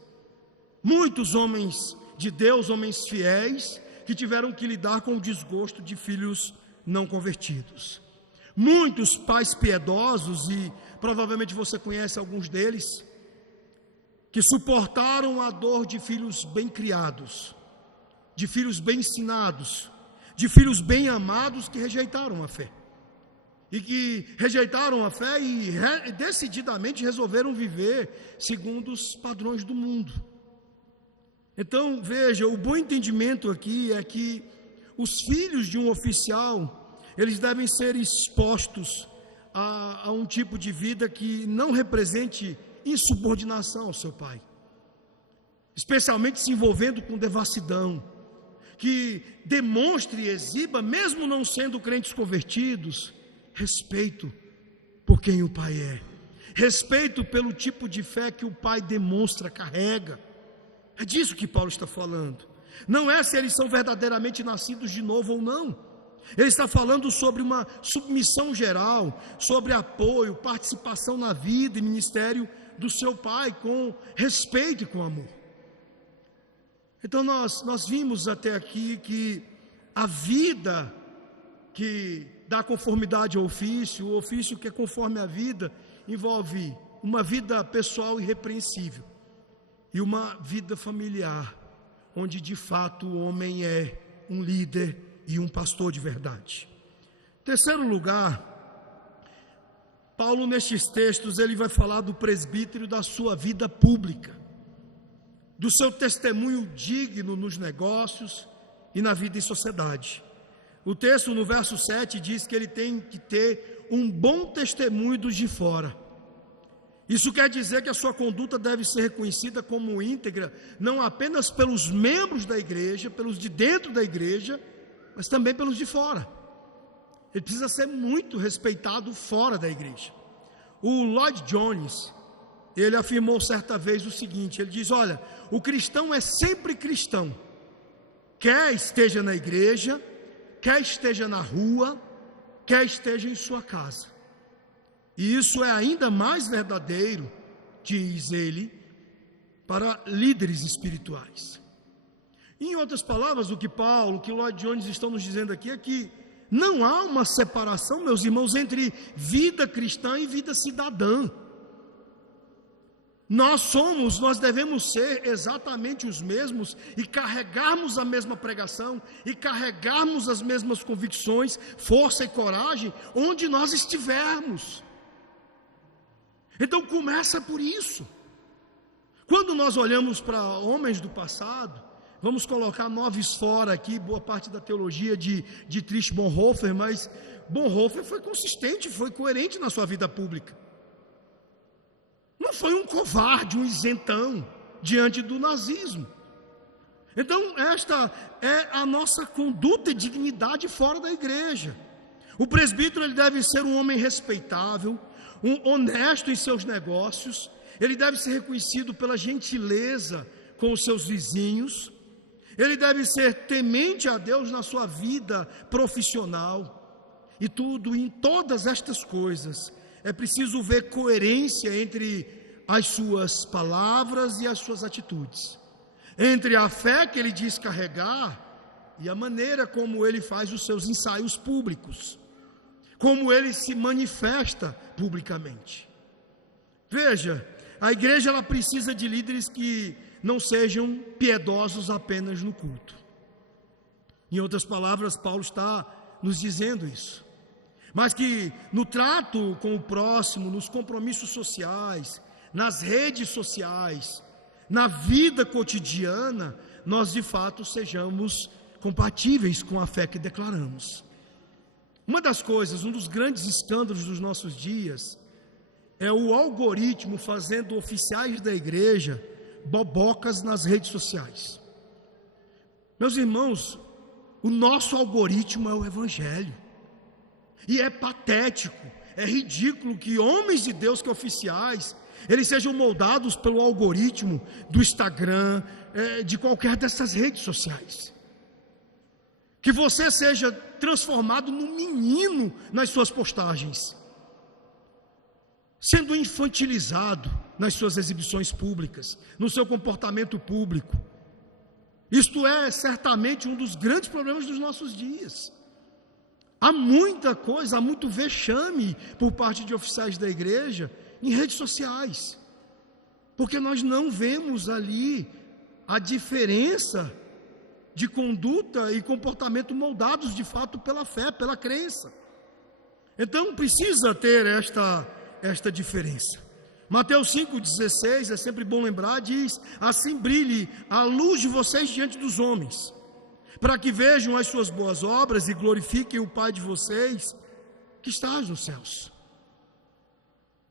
Muitos homens de Deus, homens fiéis, que tiveram que lidar com o desgosto de filhos não convertidos. Muitos pais piedosos, e provavelmente você conhece alguns deles, que suportaram a dor de filhos bem criados, de filhos bem ensinados, de filhos bem amados que rejeitaram a fé. E que rejeitaram a fé e decididamente resolveram viver segundo os padrões do mundo. Então, veja, o bom entendimento aqui é que os filhos de um oficial, eles devem ser expostos a um tipo de vida que não represente insubordinação ao seu pai, especialmente se envolvendo com devassidão, que demonstre e exiba, mesmo não sendo crentes convertidos, respeito por quem o pai é, respeito pelo tipo de fé que o pai demonstra, carrega. É disso que Paulo está falando. Não é se eles são verdadeiramente nascidos de novo ou não. Ele está falando sobre uma submissão geral, sobre apoio, participação na vida e ministério do seu pai, com respeito e com amor. Então nós vimos até aqui que a vida que dá conformidade ao ofício, o ofício que é conforme a vida, envolve uma vida pessoal irrepreensível e uma vida familiar, onde de fato o homem é um líder e um pastor de verdade. Terceiro lugar, Paulo nestes textos ele vai falar do presbítero, da sua vida pública, do seu testemunho digno nos negócios e na vida em sociedade. O texto no verso 7 diz que ele tem que ter um bom testemunho dos de fora. Isso quer dizer que a sua conduta deve ser reconhecida como íntegra, não apenas pelos membros da igreja, pelos de dentro da igreja, mas também pelos de fora. Ele precisa ser muito respeitado fora da igreja. O Lloyd Jones, ele afirmou certa vez o seguinte, ele diz, olha, o cristão é sempre cristão, quer esteja na igreja, quer esteja na rua, quer esteja em sua casa. E isso é ainda mais verdadeiro, diz ele, para líderes espirituais. Em outras palavras, o que Paulo, o que Lloyd Jones estão nos dizendo aqui é que não há uma separação, meus irmãos, entre vida cristã e vida cidadã. Nós devemos ser exatamente os mesmos e carregarmos a mesma pregação e carregarmos as mesmas convicções, força e coragem onde nós estivermos. Então começa por isso. Quando nós olhamos para homens do passado, vamos colocar noves fora aqui, boa parte da teologia de Dietrich Bonhoeffer, mas Bonhoeffer foi consistente, foi coerente na sua vida pública. Não foi um covarde, um isentão diante do nazismo. Então, esta é a nossa conduta e dignidade fora da igreja. O presbítero ele deve ser um homem respeitável, honesto em seus negócios, ele deve ser reconhecido pela gentileza com os seus vizinhos, ele deve ser temente a Deus na sua vida profissional, e em todas estas coisas, é preciso ver coerência entre as suas palavras e as suas atitudes, entre a fé que ele diz carregar e a maneira como ele faz os seus ensaios públicos, como ele se manifesta publicamente. Veja, a igreja ela precisa de líderes que não sejam piedosos apenas no culto. Em outras palavras, Paulo está nos dizendo isso, mas que no trato com o próximo, nos compromissos sociais, nas redes sociais, na vida cotidiana, nós de fato sejamos compatíveis com a fé que declaramos. Uma das coisas, um dos grandes escândalos dos nossos dias, é o algoritmo fazendo oficiais da igreja bobocas nas redes sociais. Meus irmãos, o nosso algoritmo é o Evangelho, e é patético, é ridículo que homens de Deus que oficiais, eles sejam moldados pelo algoritmo do Instagram, de qualquer dessas redes sociais. Que você seja transformado num menino nas suas postagens, sendo infantilizado nas suas exibições públicas, no seu comportamento público. Isto é certamente um dos grandes problemas dos nossos dias. Há muita coisa, há muito vexame por parte de oficiais da igreja em redes sociais, porque nós não vemos ali a diferença de conduta e comportamento moldados de fato pela fé, pela crença. Então precisa ter esta diferença. Mateus 5,16, é sempre bom lembrar, diz: assim brilhe a luz de vocês diante dos homens, para que vejam as suas boas obras e glorifiquem o Pai de vocês que está nos céus.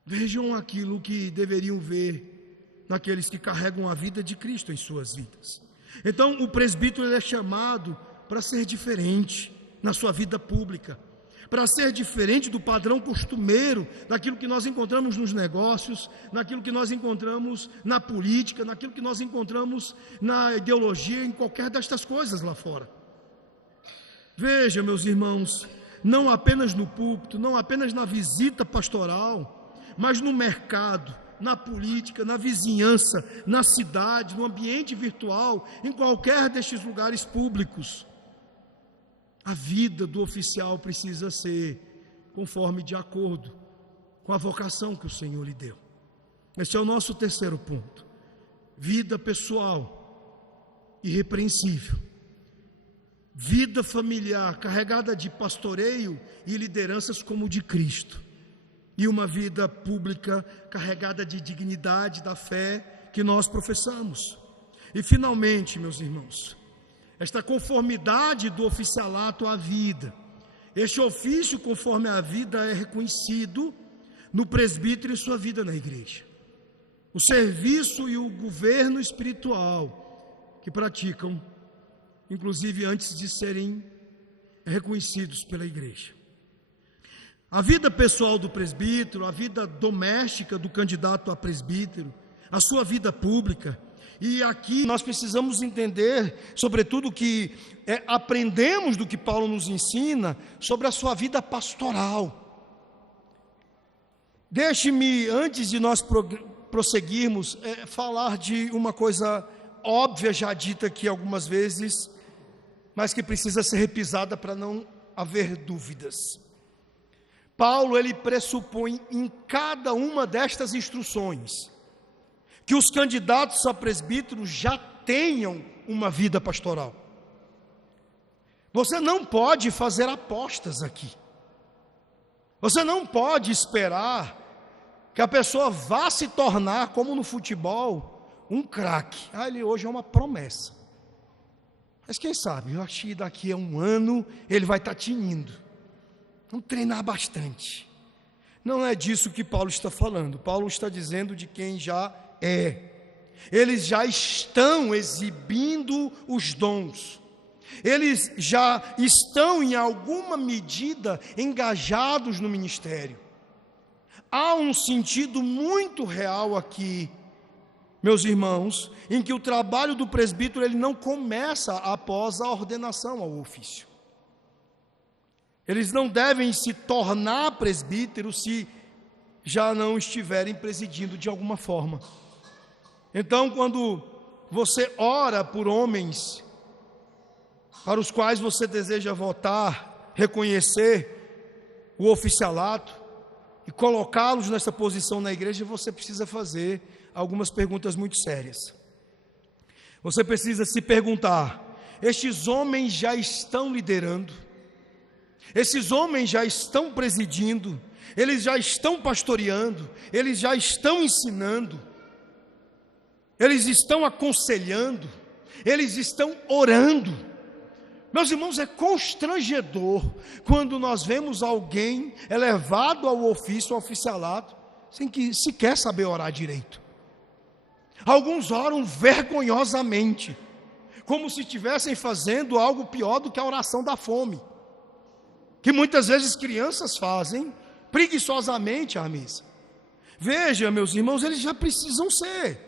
Vejam aquilo que deveriam ver naqueles que carregam a vida de Cristo em suas vidas. Então o presbítero ele é chamado para ser diferente na sua vida pública, para ser diferente do padrão costumeiro, daquilo que nós encontramos nos negócios, naquilo que nós encontramos na política, naquilo que nós encontramos na ideologia, em qualquer destas coisas lá fora. Veja, meus irmãos, não apenas no púlpito, não apenas na visita pastoral, mas no mercado, na política, na vizinhança, na cidade, no ambiente virtual, em qualquer destes lugares públicos. A vida do oficial precisa ser conforme de acordo com a vocação que o Senhor lhe deu. Este é o nosso terceiro ponto. Vida pessoal irrepreensível. Vida familiar carregada de pastoreio e lideranças como o de Cristo. E uma vida pública carregada de dignidade da fé que nós professamos. E finalmente, meus irmãos, esta conformidade do oficialato à vida, este ofício conforme a vida é reconhecido no presbítero e sua vida na igreja. O serviço e o governo espiritual que praticam, inclusive antes de serem reconhecidos pela igreja. A vida pessoal do presbítero, a vida doméstica do candidato a presbítero, a sua vida pública. E aqui nós precisamos entender, sobretudo, que aprendemos do que Paulo nos ensina sobre a sua vida pastoral. Deixe-me, antes de nós prosseguirmos, falar de uma coisa óbvia, já dita aqui algumas vezes, mas que precisa ser repisada para não haver dúvidas. Paulo, ele pressupõe em cada uma destas instruções que os candidatos a presbítero já tenham uma vida pastoral. Você não pode fazer apostas aqui. Você não pode esperar que a pessoa vá se tornar, como no futebol, um craque. Ele hoje é uma promessa. Mas quem sabe, eu acho que daqui a um ano ele vai estar tinindo. Vamos treinar bastante. Não é disso que Paulo está falando. Paulo está dizendo de quem já é. eles já estão exibindo os dons, eles já estão em alguma medida engajados no ministério. Há um sentido muito real aqui, meus irmãos, em que o trabalho do presbítero ele não começa após a ordenação ao ofício. Eles não devem se tornar presbíteros se já não estiverem presidindo de alguma forma. Então, quando você ora por homens para os quais você deseja votar, reconhecer o oficialato e colocá-los nessa posição na igreja, você precisa fazer algumas perguntas muito sérias. Você precisa se perguntar: estes homens já estão liderando? Esses homens já estão presidindo? Eles já estão pastoreando? Eles já estão ensinando? Eles estão aconselhando? Eles estão orando? Meus irmãos, é constrangedor quando nós vemos alguém elevado ao ofício, ao oficialato, sem que sequer saber orar direito. Alguns oram vergonhosamente, como se estivessem fazendo algo pior do que a oração da fome, que muitas vezes crianças fazem preguiçosamente à missa. Veja, meus irmãos, eles já precisam ser.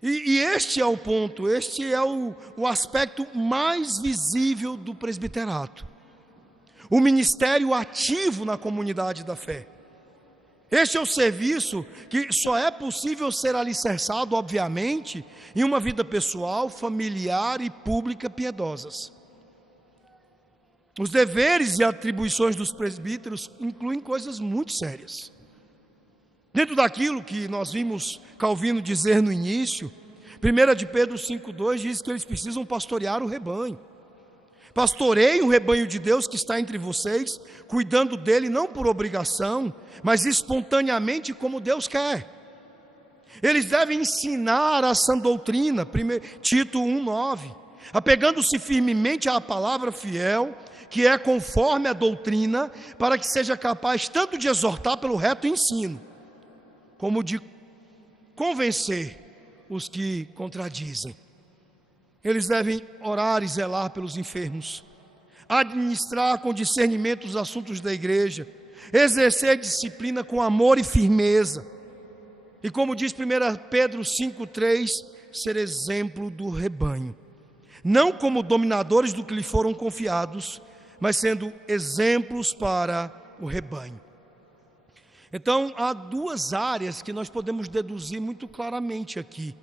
E este é o ponto, este é o aspecto mais visível do presbiterato. O ministério ativo na comunidade da fé. Este é o serviço que só é possível ser alicerçado, obviamente, em uma vida pessoal, familiar e pública piedosas. Os deveres e atribuições dos presbíteros incluem coisas muito sérias. Dentro daquilo que nós vimos Calvino dizer no início, 1 de Pedro 5,2 diz que eles precisam pastorear o rebanho. Pastoreiem o rebanho de Deus que está entre vocês, cuidando dele não por obrigação, mas espontaneamente como Deus quer. Eles devem ensinar a sã doutrina, Tito 1,9, apegando-se firmemente à palavra fiel, que é conforme a doutrina, para que seja capaz tanto de exortar pelo reto ensino, como de convencer os que contradizem. Eles devem orar e zelar pelos enfermos, administrar com discernimento os assuntos da igreja, exercer disciplina com amor e firmeza, e como diz 1 Pedro 5,3, ser exemplo do rebanho, não como dominadores do que lhe foram confiados, mas sendo exemplos para o rebanho. Então, há duas áreas que nós podemos deduzir muito claramente aqui.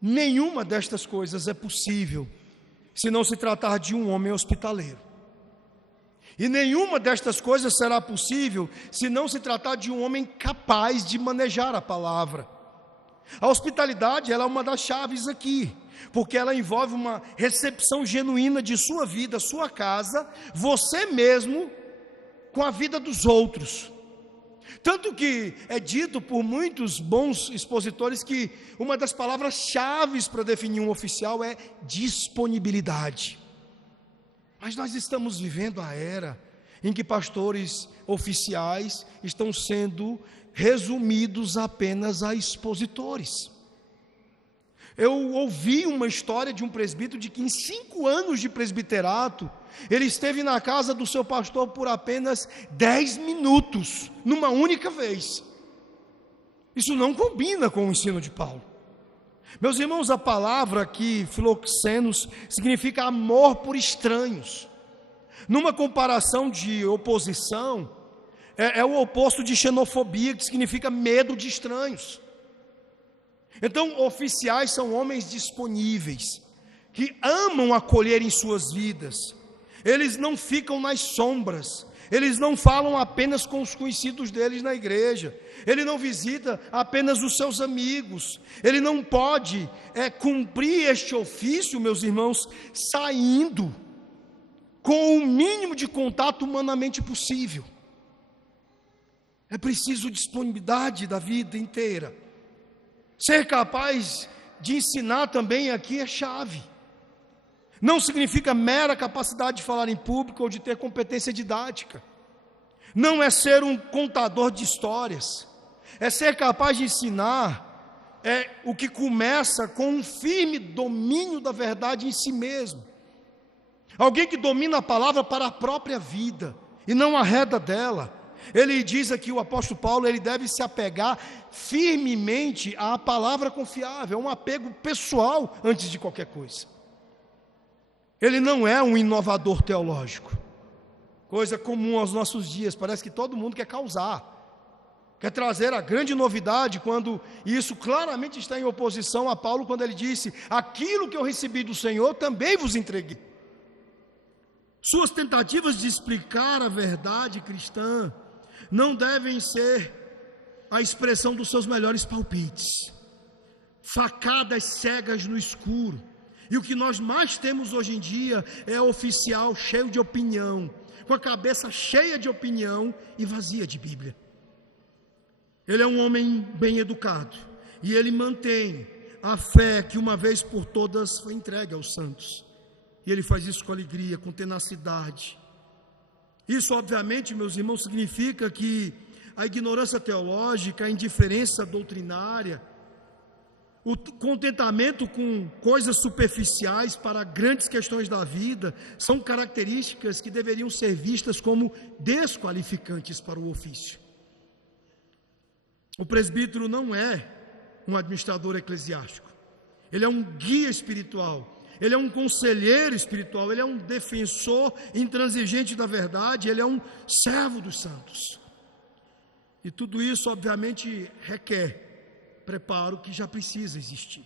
Nenhuma destas coisas é possível se não se tratar de um homem hospitaleiro. E nenhuma destas coisas será possível se não se tratar de um homem capaz de manejar a palavra. A hospitalidade, ela é uma das chaves aqui, porque ela envolve uma recepção genuína de sua vida, sua casa, você mesmo, com a vida dos outros. Tanto que é dito por muitos bons expositores que uma das palavras-chave para definir um oficial é disponibilidade. Mas nós estamos vivendo a era em que pastores oficiais estão sendo resumidos apenas a expositores. Eu ouvi uma história de um presbítero de que em 5 anos de presbiterato, ele esteve na casa do seu pastor por apenas 10 minutos, numa única vez. Isso não combina com o ensino de Paulo. Meus irmãos, a palavra aqui, filoxenos, significa amor por estranhos. Numa comparação de oposição, é o oposto de xenofobia, que significa medo de estranhos. Então, oficiais são homens disponíveis, que amam acolher em suas vidas. Eles não ficam nas sombras, eles não falam apenas com os conhecidos deles na igreja, ele não visita apenas os seus amigos, ele não pode cumprir este ofício, meus irmãos, saindo com o mínimo de contato humanamente possível. É preciso disponibilidade da vida inteira. Ser capaz de ensinar também aqui é chave. Não significa mera capacidade de falar em público ou de ter competência didática. Não é ser um contador de histórias. É ser capaz de ensinar é o que começa com um firme domínio da verdade em si mesmo. Alguém que domina a palavra para a própria vida e não arreda dela. Ele diz aqui, o apóstolo Paulo, ele deve se apegar firmemente à palavra confiável, é um apego pessoal antes de qualquer coisa. Ele não é um inovador teológico, coisa comum aos nossos dias. Parece que todo mundo quer causar, quer trazer a grande novidade, quando isso claramente está em oposição a Paulo, quando ele disse: aquilo que eu recebi do Senhor também vos entreguei. Suas tentativas de explicar a verdade cristã não devem ser a expressão dos seus melhores palpites, facadas cegas no escuro. E o que nós mais temos hoje em dia é oficial cheio de opinião, com a cabeça cheia de opinião e vazia de Bíblia. Ele é um homem bem educado e ele mantém a fé que uma vez por todas foi entregue aos santos. E ele faz isso com alegria, com tenacidade. Isso, obviamente, meus irmãos, significa que a ignorância teológica, a indiferença doutrinária, o contentamento com coisas superficiais para grandes questões da vida, são características que deveriam ser vistas como desqualificantes para o ofício. O presbítero não é um administrador eclesiástico, ele é um guia espiritual, ele é um conselheiro espiritual, ele é um defensor intransigente da verdade, ele é um servo dos santos. E tudo isso, obviamente, requer preparo que já precisa existir.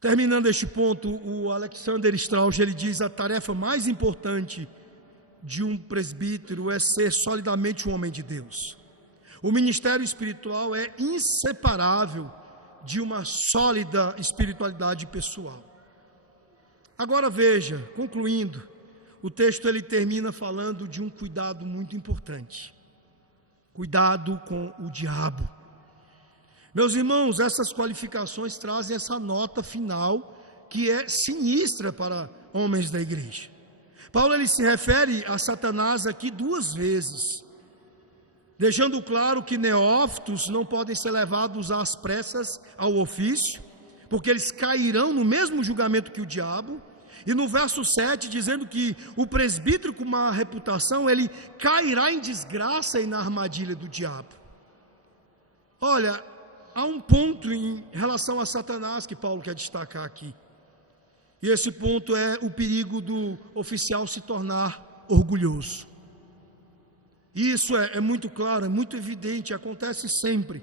Terminando este ponto, o Alexander Strauss, ele diz: a tarefa mais importante de um presbítero é ser solidamente um homem de Deus. O ministério espiritual é inseparável de uma sólida espiritualidade pessoal. Agora veja, concluindo, o texto ele termina falando de um cuidado muito importante. Cuidado com o diabo. Meus irmãos, essas qualificações trazem essa nota final que é sinistra para homens da igreja. Paulo ele se refere a Satanás aqui 2 vezes, deixando claro que neófitos não podem ser levados às pressas ao ofício, porque eles cairão no mesmo julgamento que o diabo. E no verso 7, dizendo que o presbítero com má reputação, ele cairá em desgraça e na armadilha do diabo. Olha, há um ponto em relação a Satanás que Paulo quer destacar aqui. E esse ponto é o perigo do oficial se tornar orgulhoso. Isso é muito claro, é muito evidente, acontece sempre.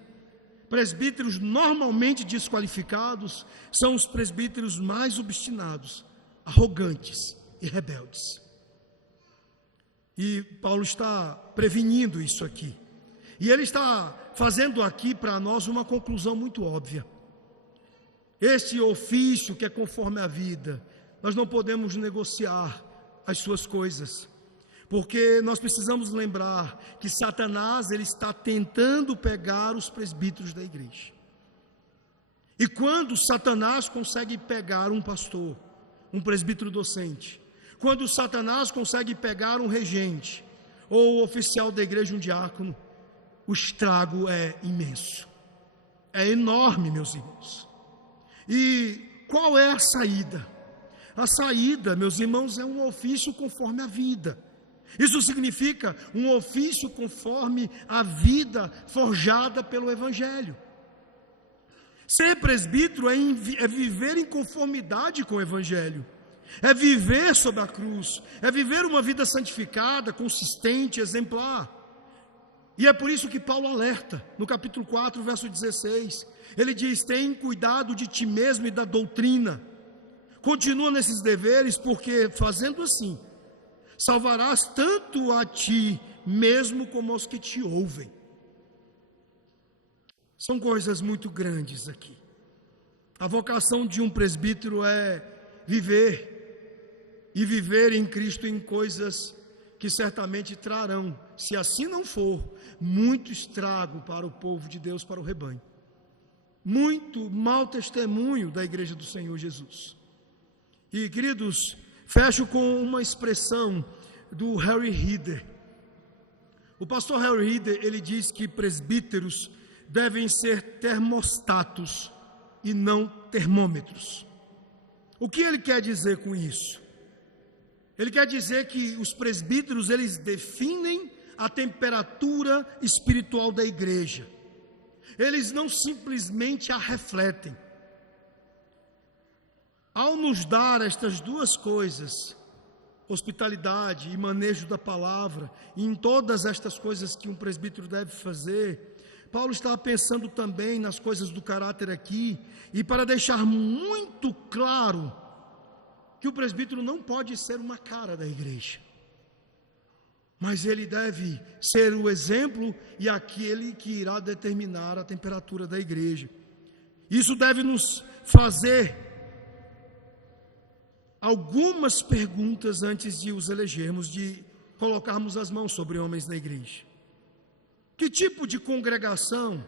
Presbíteros normalmente desqualificados são os presbíteros mais obstinados, arrogantes e rebeldes. E Paulo está prevenindo isso aqui. E ele está fazendo aqui para nós uma conclusão muito óbvia. Este ofício que é conforme a vida, nós não podemos negociar as suas coisas, porque nós precisamos lembrar que Satanás ele está tentando pegar os presbíteros da igreja. E quando Satanás consegue pegar um pastor, um presbítero docente, quando Satanás consegue pegar um regente, ou oficial da igreja, um diácono, o estrago é imenso, é enorme, meus irmãos. E qual é a saída? A saída, meus irmãos, é um ofício conforme a vida. Isso significa um ofício conforme a vida forjada pelo Evangelho. Ser presbítero é viver em conformidade com o Evangelho, é viver sob a cruz, é viver uma vida santificada, consistente, exemplar. E é por isso que Paulo alerta, no capítulo 4, verso 16, ele diz: tem cuidado de ti mesmo e da doutrina, continua nesses deveres, porque fazendo assim, salvarás tanto a ti mesmo como aos que te ouvem. São coisas muito grandes aqui. A vocação de um presbítero é viver, e viver em Cristo em coisas que certamente trarão, se assim não for, muito estrago para o povo de Deus, para o rebanho. Muito mau testemunho da igreja do Senhor Jesus. E, queridos, fecho com uma expressão do Harry Reeder. O pastor Harry Reeder, ele diz que presbíteros devem ser termostatos e não termômetros. O que ele quer dizer com isso? Ele quer dizer que os presbíteros, eles definem a temperatura espiritual da igreja. Eles não simplesmente a refletem. Ao nos dar estas duas coisas, hospitalidade e manejo da palavra, e em todas estas coisas que um presbítero deve fazer, Paulo estava pensando também nas coisas do caráter aqui, e para deixar muito claro que o presbítero não pode ser uma cara da igreja, mas ele deve ser o exemplo e aquele que irá determinar a temperatura da igreja. Isso deve nos fazer algumas perguntas antes de os elegermos, de colocarmos as mãos sobre homens na igreja. Que tipo de congregação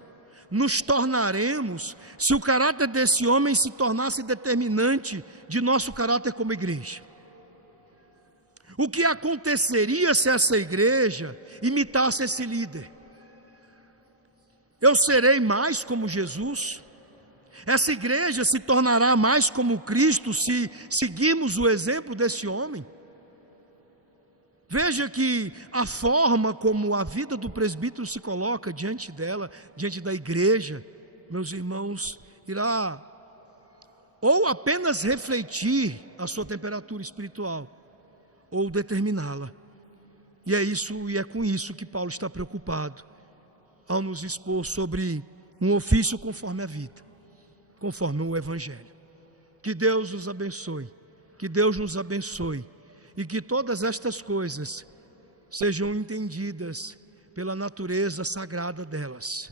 nos tornaremos se o caráter desse homem se tornasse determinante de nosso caráter como igreja? O que aconteceria se essa igreja imitasse esse líder? Eu serei mais como Jesus? Essa igreja se tornará mais como Cristo se seguirmos o exemplo desse homem? Veja que a forma como a vida do presbítero se coloca diante dela, diante da igreja, meus irmãos, irá ou apenas refletir a sua temperatura espiritual, ou determiná-la. E é com isso que Paulo está preocupado, ao nos expor sobre um ofício conforme a vida, conforme o Evangelho. Que Deus nos abençoe, que Deus nos abençoe, e que todas estas coisas sejam entendidas pela natureza sagrada delas.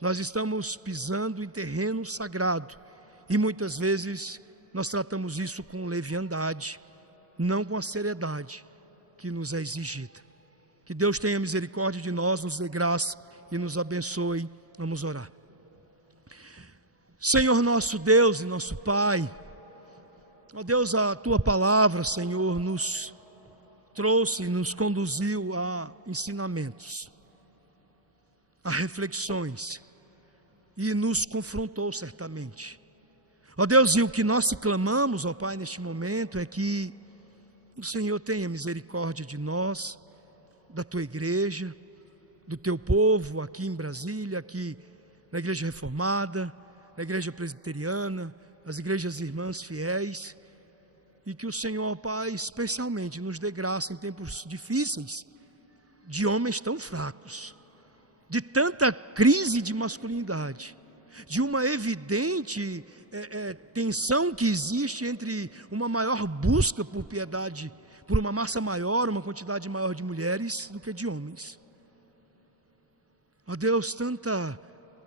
Nós estamos pisando em terreno sagrado, e muitas vezes nós tratamos isso com leviandade, não com a seriedade que nos é exigida. Que Deus tenha misericórdia de nós, nos dê graça e nos abençoe. Vamos orar. Senhor nosso Deus e nosso Pai, ó Deus, a Tua palavra, Senhor, nos trouxe, nos conduziu a ensinamentos, a reflexões, e nos confrontou certamente. Ó Deus, e o que nós te clamamos, ó Pai, neste momento, é que o Senhor tenha misericórdia de nós, da Tua igreja, do Teu povo aqui em Brasília, aqui na Igreja Reformada, na Igreja Presbiteriana, as igrejas irmãs fiéis, e que o Senhor, Pai, especialmente nos dê graça em tempos difíceis, de homens tão fracos, de tanta crise de masculinidade, de uma evidente tensão que existe entre uma maior busca por piedade, por uma massa maior, uma quantidade maior de mulheres do que de homens. Ó Deus, tanta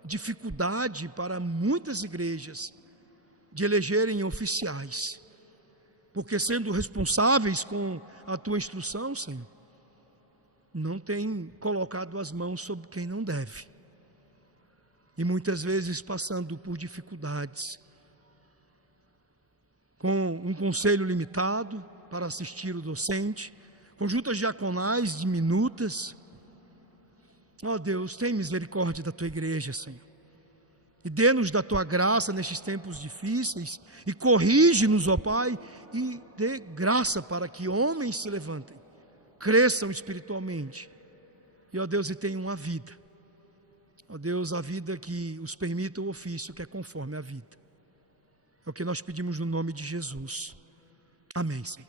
dificuldade para muitas igrejas de elegerem oficiais, porque sendo responsáveis com a Tua instrução, Senhor, não tem colocado as mãos sobre quem não deve, e muitas vezes passando por dificuldades, com um conselho limitado para assistir o docente, com juntas diaconais diminutas. Ó Deus, tem misericórdia da Tua igreja, Senhor, e dê-nos da Tua graça nestes tempos difíceis, e corrige-nos, ó Pai, e dê graça para que homens se levantem, cresçam espiritualmente, e ó Deus, e tenham uma vida, ó Deus, a vida que os permita o ofício que é conforme a vida. É o que nós pedimos no nome de Jesus. Amém, Senhor.